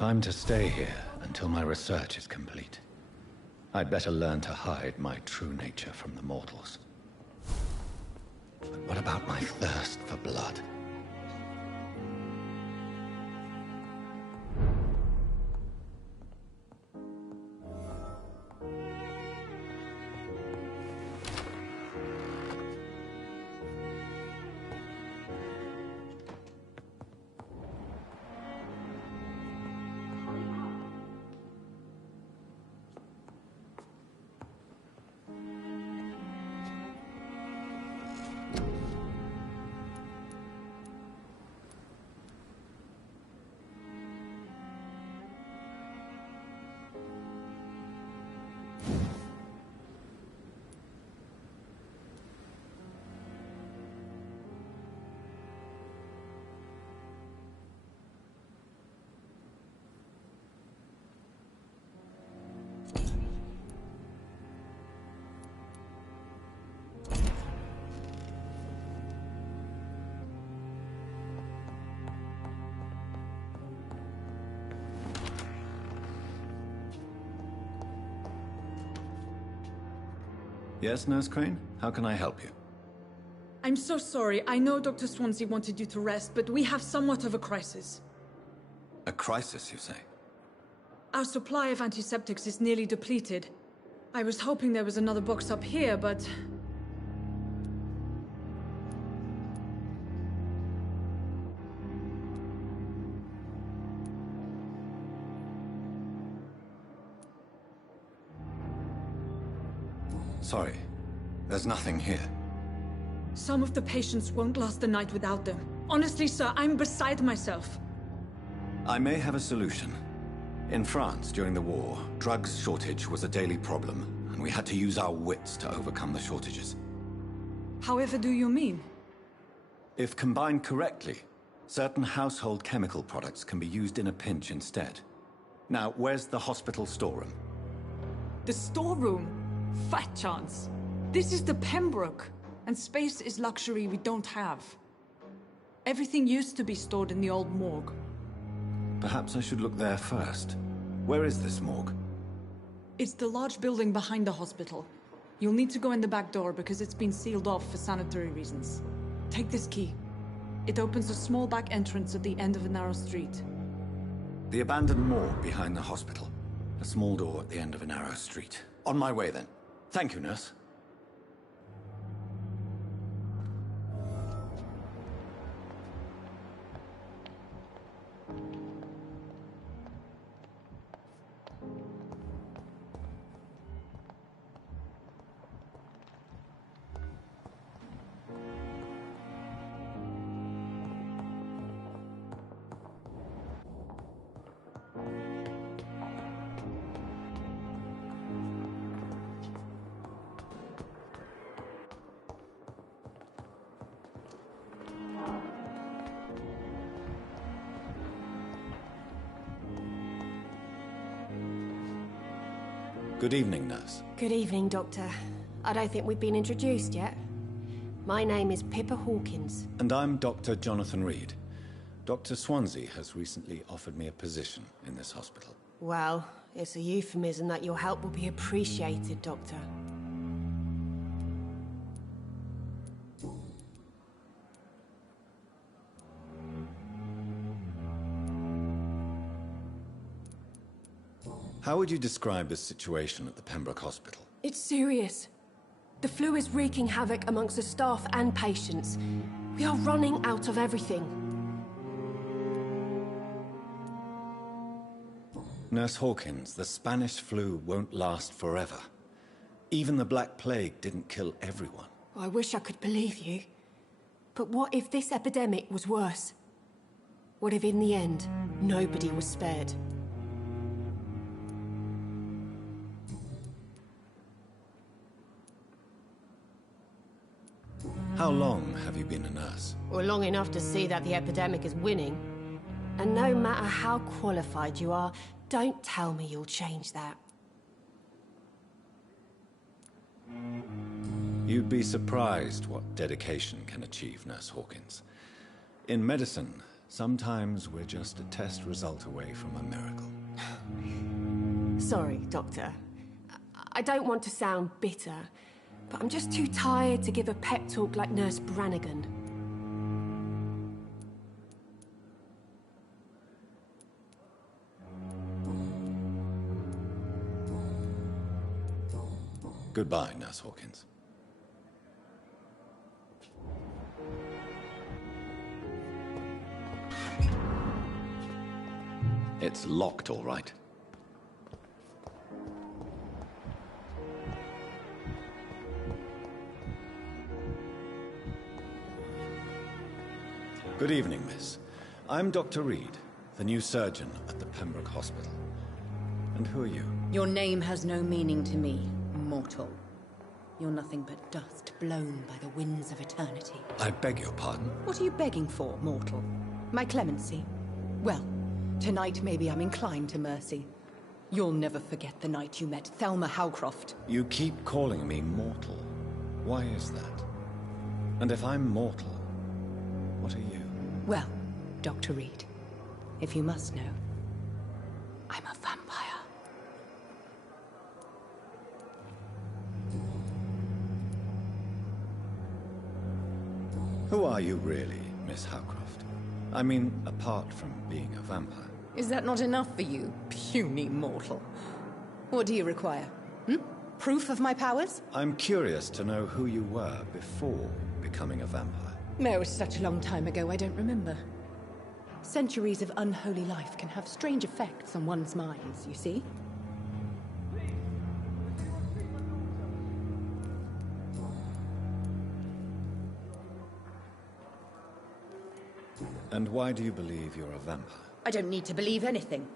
If I'm to stay here until my research is complete, I'd better learn to hide my true nature from the mortals. But what about my thirst for blood? Yes, Nurse Crane? How can I help you? I'm so sorry. I know Dr. Swansea wanted you to rest, but we have somewhat of a crisis. A crisis, you say? Our supply of antiseptics is nearly depleted. I was hoping there was another box up here, but... Sorry. There's nothing here. Some of the patients won't last the night without them. Honestly, sir, I'm beside myself. I may have a solution. In France, during the war, drugs shortage was a daily problem, and we had to use our wits to overcome the shortages. However do you mean? If combined correctly, certain household chemical products can be used in a pinch instead. Now, where's the hospital storeroom? The storeroom? Fat chance. This is the Pembroke, and space is luxury we don't have. Everything used to be stored in the old morgue. Perhaps I should look there first. Where is this morgue? It's the large building behind the hospital. You'll need to go in the back door because it's been sealed off for sanitary reasons. Take this key. It opens a small back entrance at the end of a narrow street. The abandoned morgue behind the hospital. A small door at the end of a narrow street. On my way, then. Thank you, nurse. Good evening, nurse. Good evening, Doctor. I don't think we've been introduced yet. My name is Pippa Hawkins. And I'm Dr. Jonathan Reed. Dr. Swansea has recently offered me a position in this hospital. Well, it's a euphemism that your help will be appreciated, Doctor. How would you describe the situation at the Pembroke Hospital? It's serious. The flu is wreaking havoc amongst the staff and patients. We are running out of everything. Nurse Hawkins, the Spanish flu won't last forever. Even the Black Plague didn't kill everyone. I wish I could believe you. But what if this epidemic was worse? What if in the end, nobody was spared? How long have you been a nurse? Well, long enough to see that the epidemic is winning. And no matter how qualified you are, don't tell me you'll change that. You'd be surprised what dedication can achieve, Nurse Hawkins. In medicine, sometimes we're just a test result away from a miracle. Sorry, Doctor. I don't want to sound bitter, but I'm just too tired to give a pep talk like Nurse Brannigan. Goodbye, Nurse Hawkins. It's locked, all right. Good evening, miss. I'm Dr. Reed, the new surgeon at the Pembroke Hospital. And who are you? Your name has no meaning to me, mortal. You're nothing but dust blown by the winds of eternity. I beg your pardon? What are you begging for, mortal? My clemency? Well, tonight maybe I'm inclined to mercy. You'll never forget the night you met Thelma Howcroft. You keep calling me mortal. Why is that? And if I'm mortal, what are you? Well, Dr. Reed, if you must know, I'm a vampire. Who are you really, Miss Howcroft? I mean, apart from being a vampire. Is that not enough for you, puny mortal? What do you require? Proof of my powers? I'm curious to know who you were before becoming a vampire. It was such a long time ago, I don't remember. Centuries of unholy life can have strange effects on one's minds, you see? And why do you believe you're a vampire? I don't need to believe anything.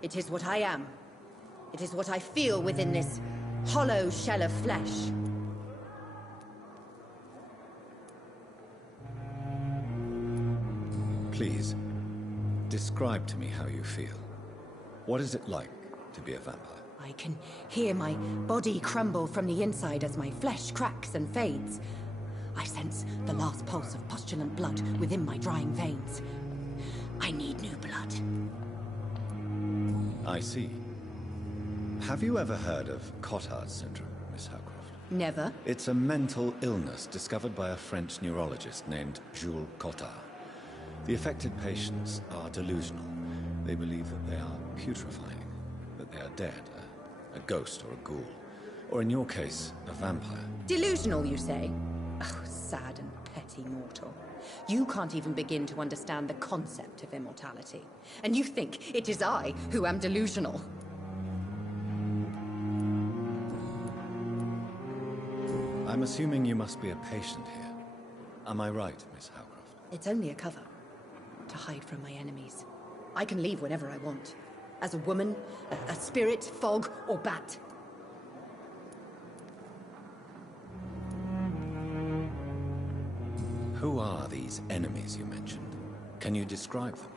It is what I am. It is what I feel within this hollow shell of flesh. Please, describe to me how you feel. What is it like to be a vampire? I can hear my body crumble from the inside as my flesh cracks and fades. I sense the last pulse of postulant blood within my drying veins. I need new blood. I see. Have you ever heard of Cotard's syndrome, Miss Howcroft? Never. It's a mental illness discovered by a French neurologist named Jules Cotard. The affected patients are delusional. They believe that they are putrefying, that they are dead, a ghost or a ghoul. Or in your case, a vampire. Delusional, you say? Oh, sad and petty mortal. You can't even begin to understand the concept of immortality. And you think it is I who am delusional. I'm assuming you must be a patient here. Am I right, Miss Howcroft? It's only a cover. To hide from my enemies. I can leave whenever I want. As a woman, a spirit, fog, or bat. Who are these enemies you mentioned? Can you describe them?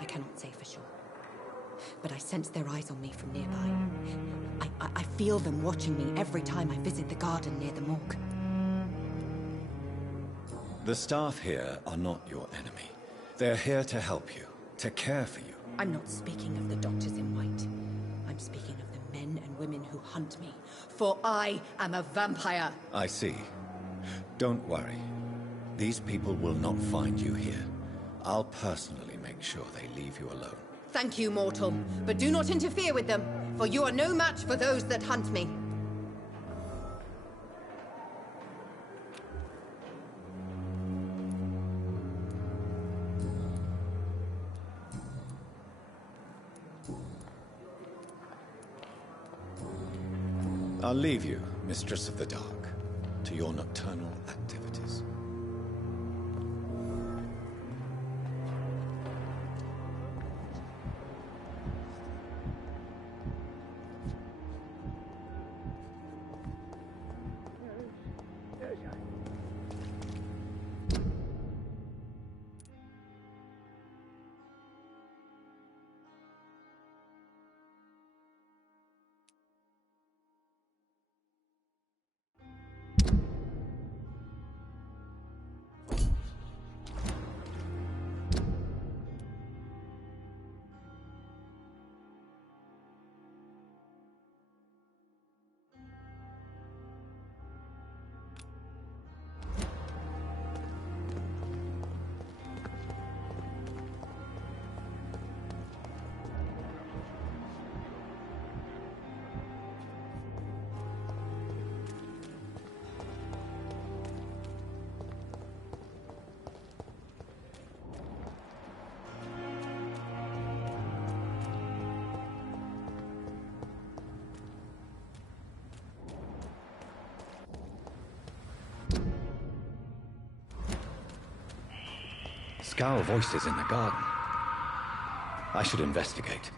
I cannot say for sure. But I sense their eyes on me from nearby. I feel them watching me every time I visit the garden near the morgue. The staff here are not your enemy. They're here to help you, to care for you. I'm not speaking of the doctors in white. I'm speaking of the men and women who hunt me. For I am a vampire. I see. Don't worry. These people will not find you here. I'll personally make sure they leave you alone. Thank you, mortal. But do not interfere with them, for you are no match for those that hunt me. I'll leave you, Mistress of the Dark, to your nocturnal activities. Scowl voices in the garden. I should investigate.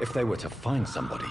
If they were to find somebody...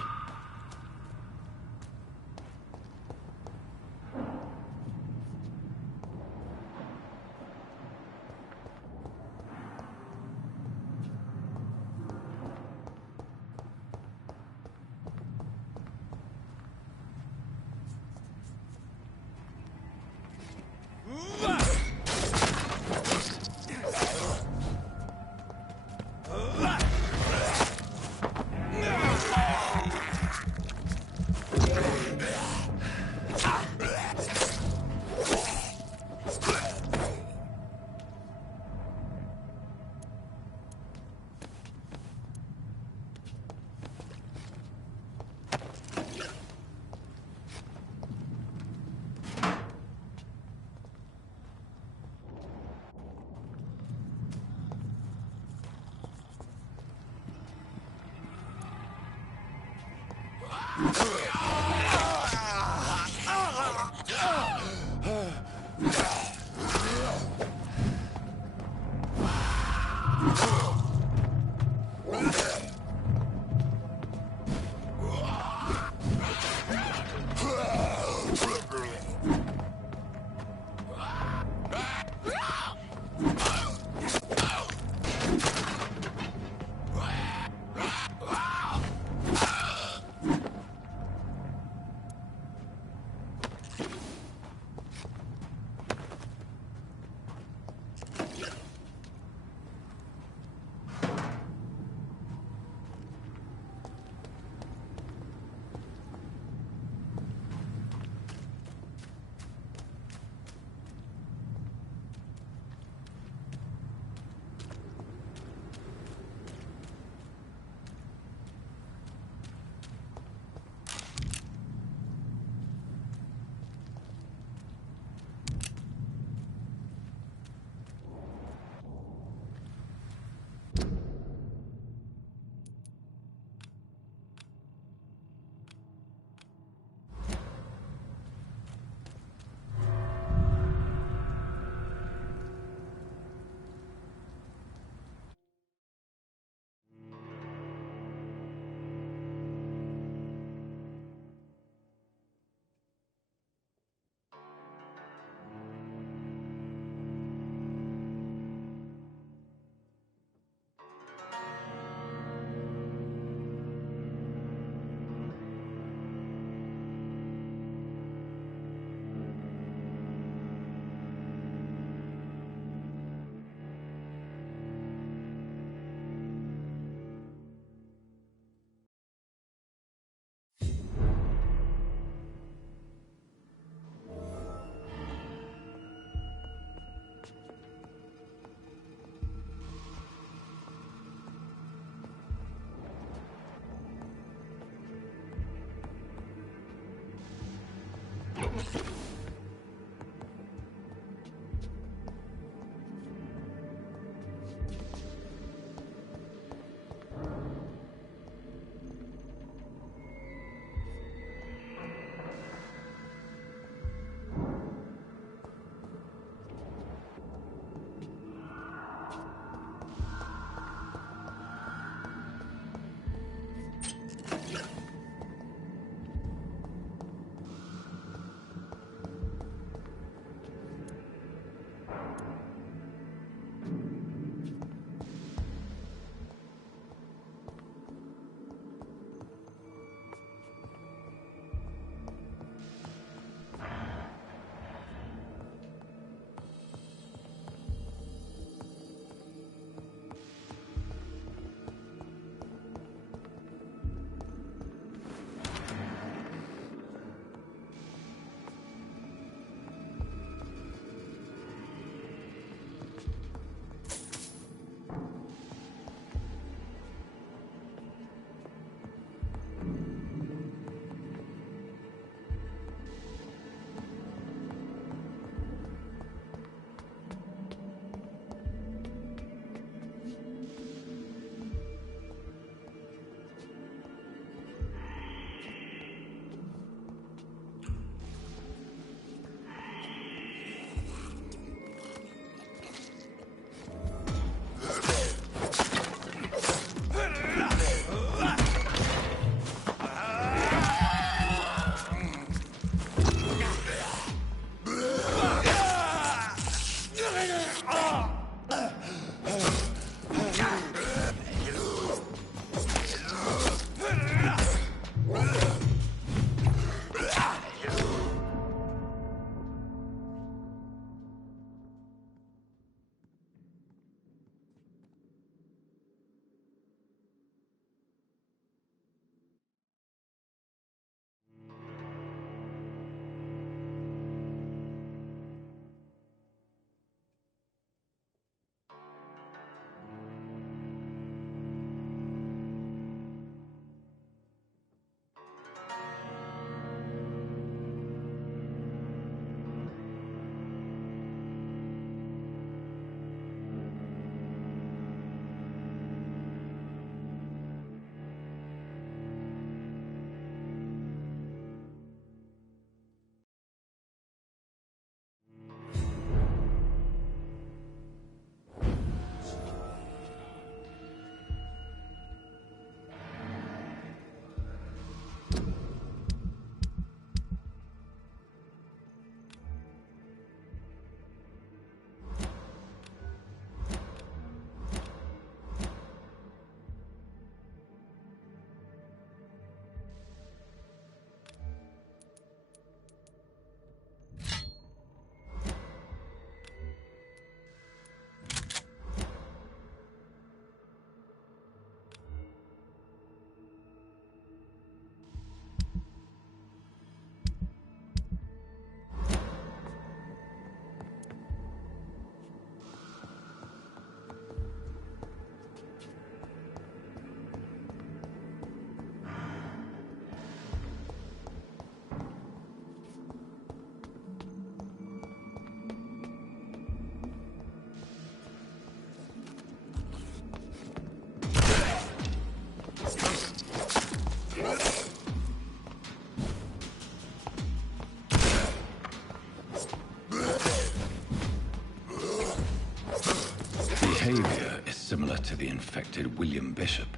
similar to the infected William Bishop.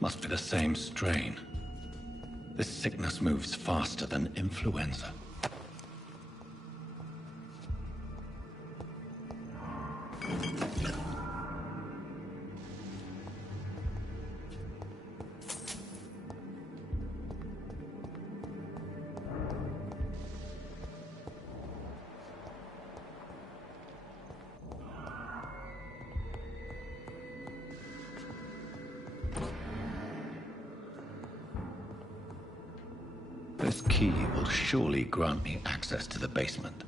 Must be the same strain. This sickness moves faster than influenza. This key will surely grant me access to the basement.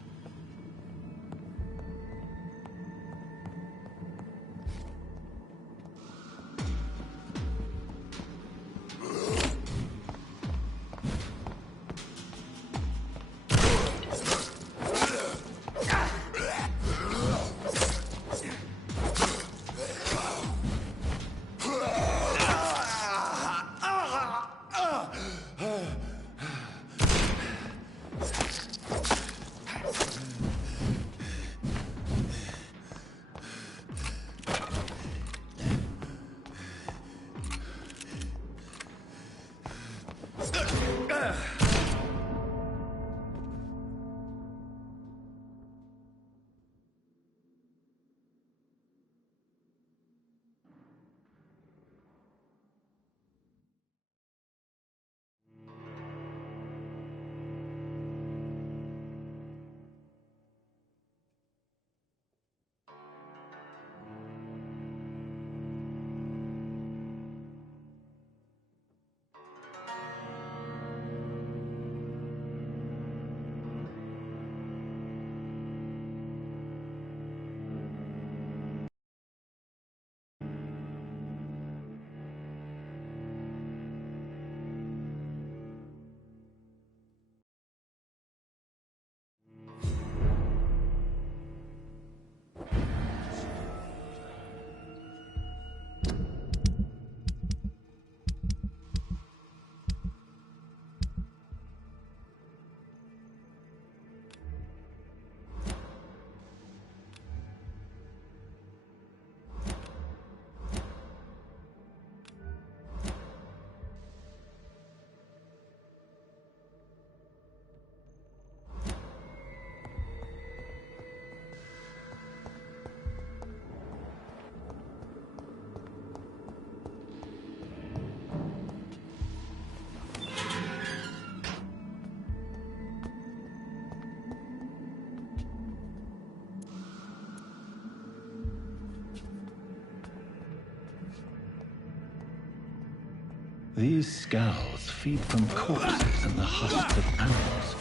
These skulls feed from corpses and the husks of animals.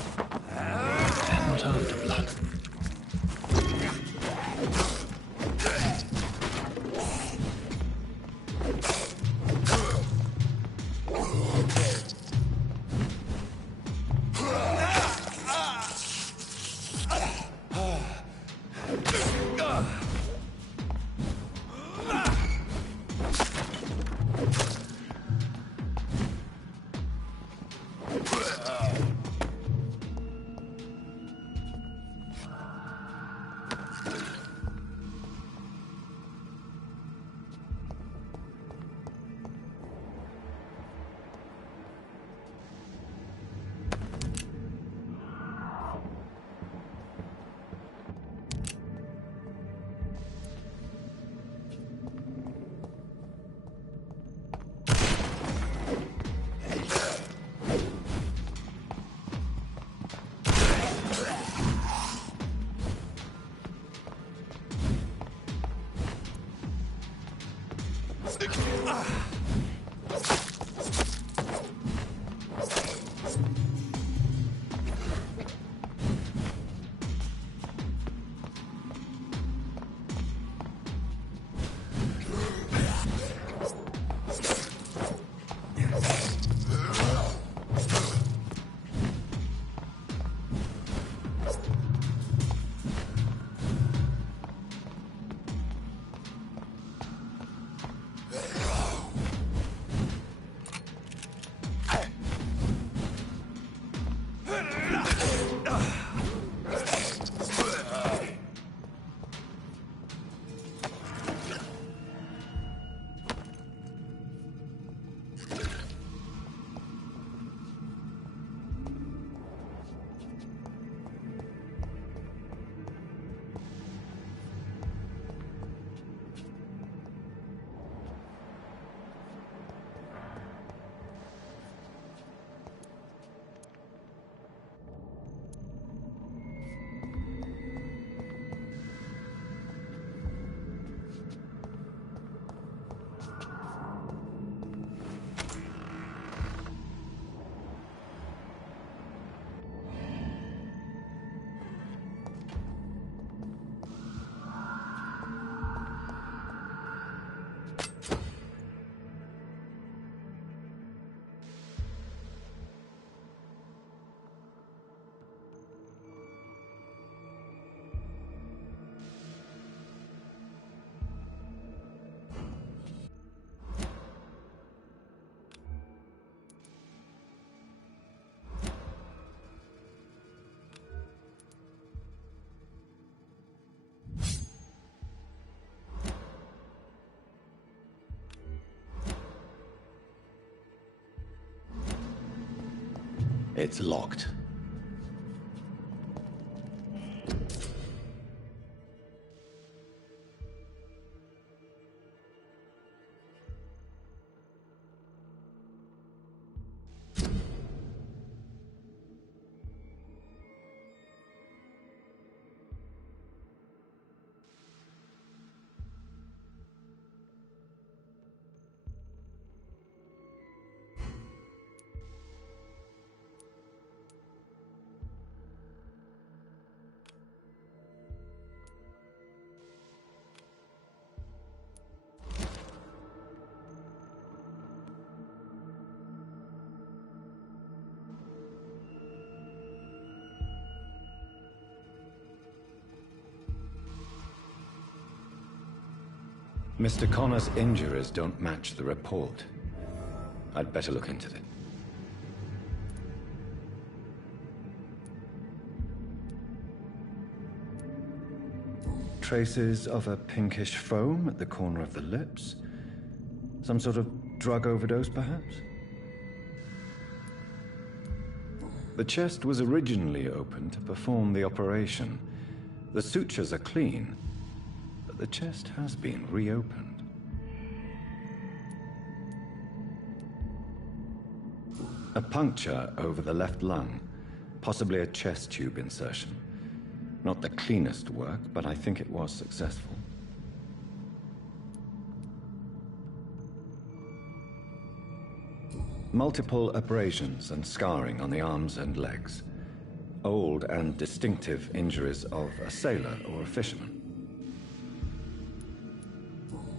They're not after blood. It's locked. Mr. Connor's injuries don't match the report. I'd better look into it. Traces of a pinkish foam at the corner of the lips. Some sort of drug overdose, perhaps? The chest was originally open to perform the operation. The sutures are clean, but the chest has been reopened. A puncture over the left lung, possibly a chest tube insertion. Not the cleanest work, but I think it was successful. Multiple abrasions and scarring on the arms and legs. Old and distinctive injuries of a sailor or a fisherman.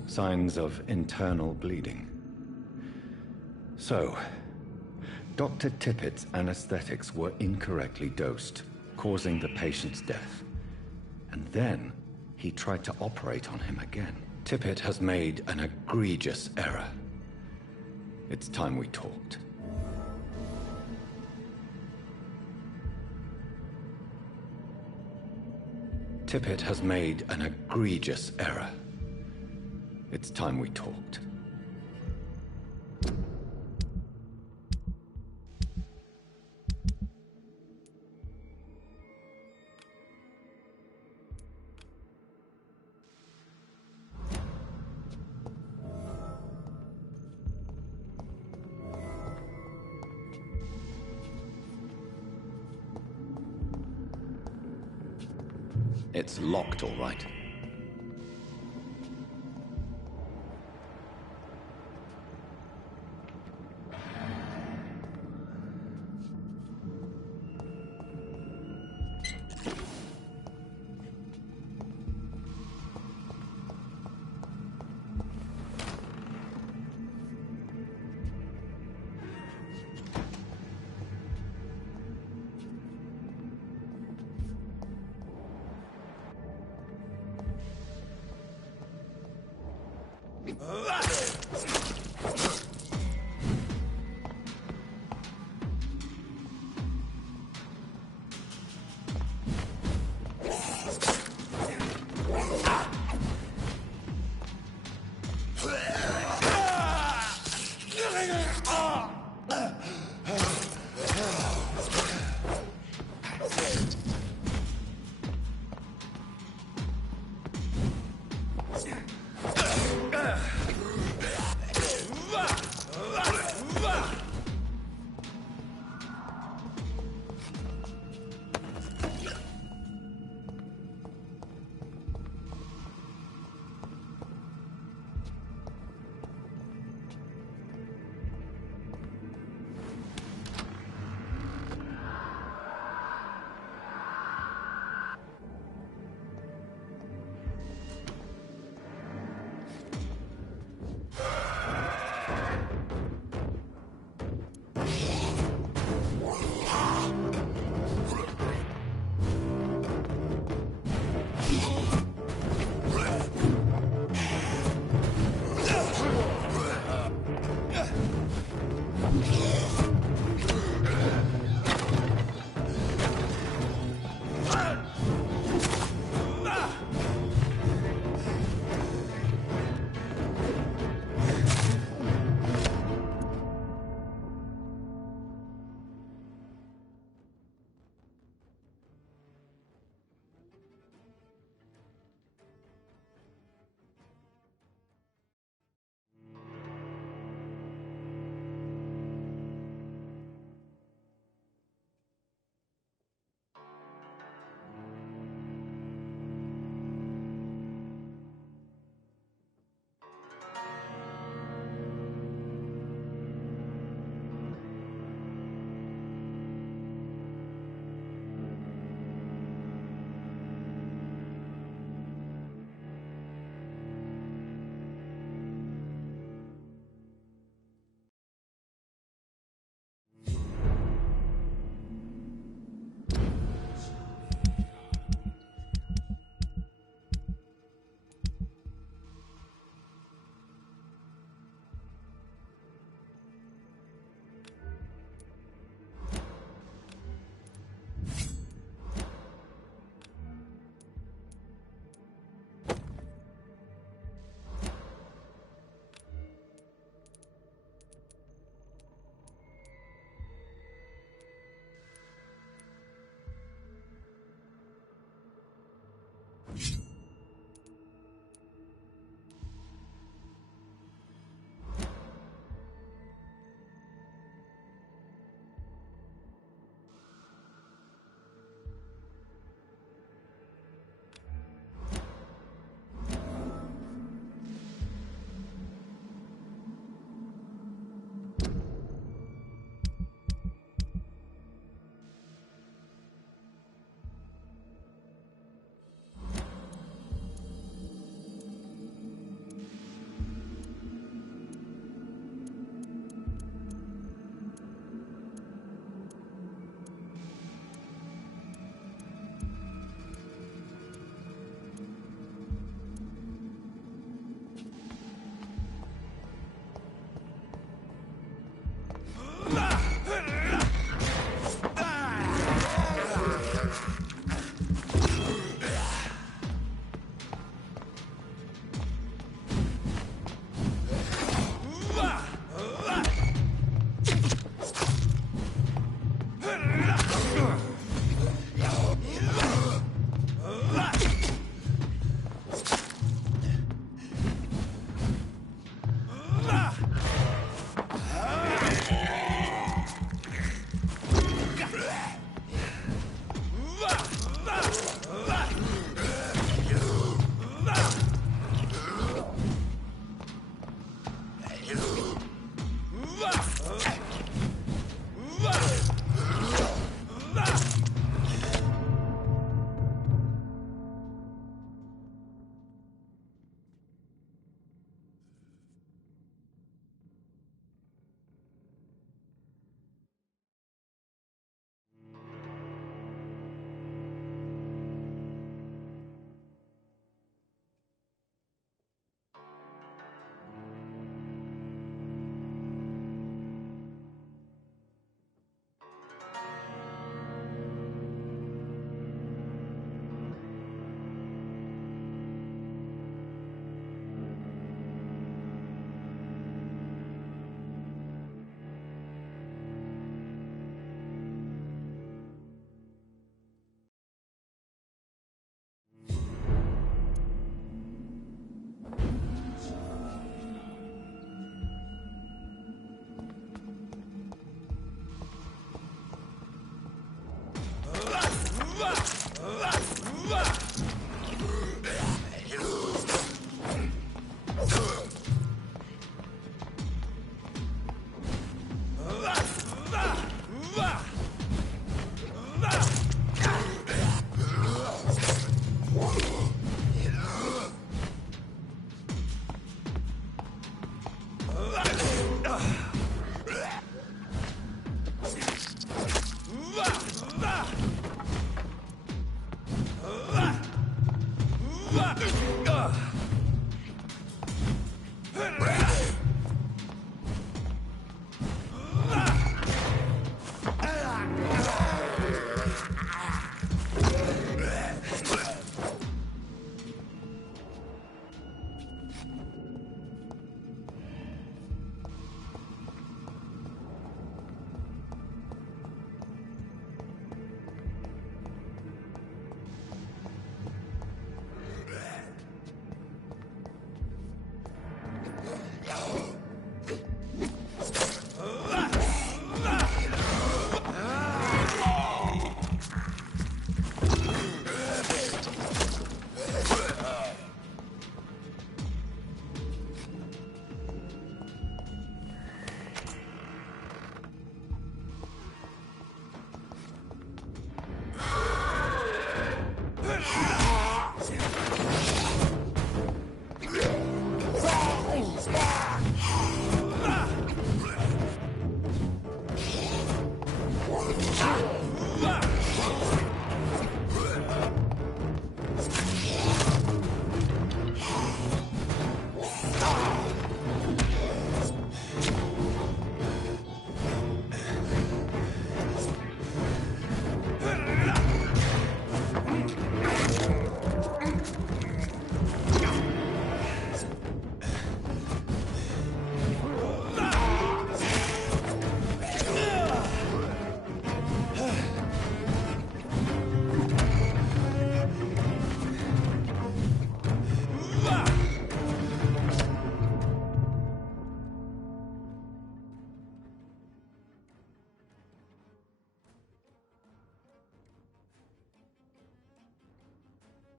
Signs of internal bleeding. So, Dr. Tippett's anesthetics were incorrectly dosed, causing the patient's death. And then, he tried to operate on him again. Tippett has made an egregious error. It's time we talked. Tippett has made an egregious error. It's time we talked. It's locked, all right.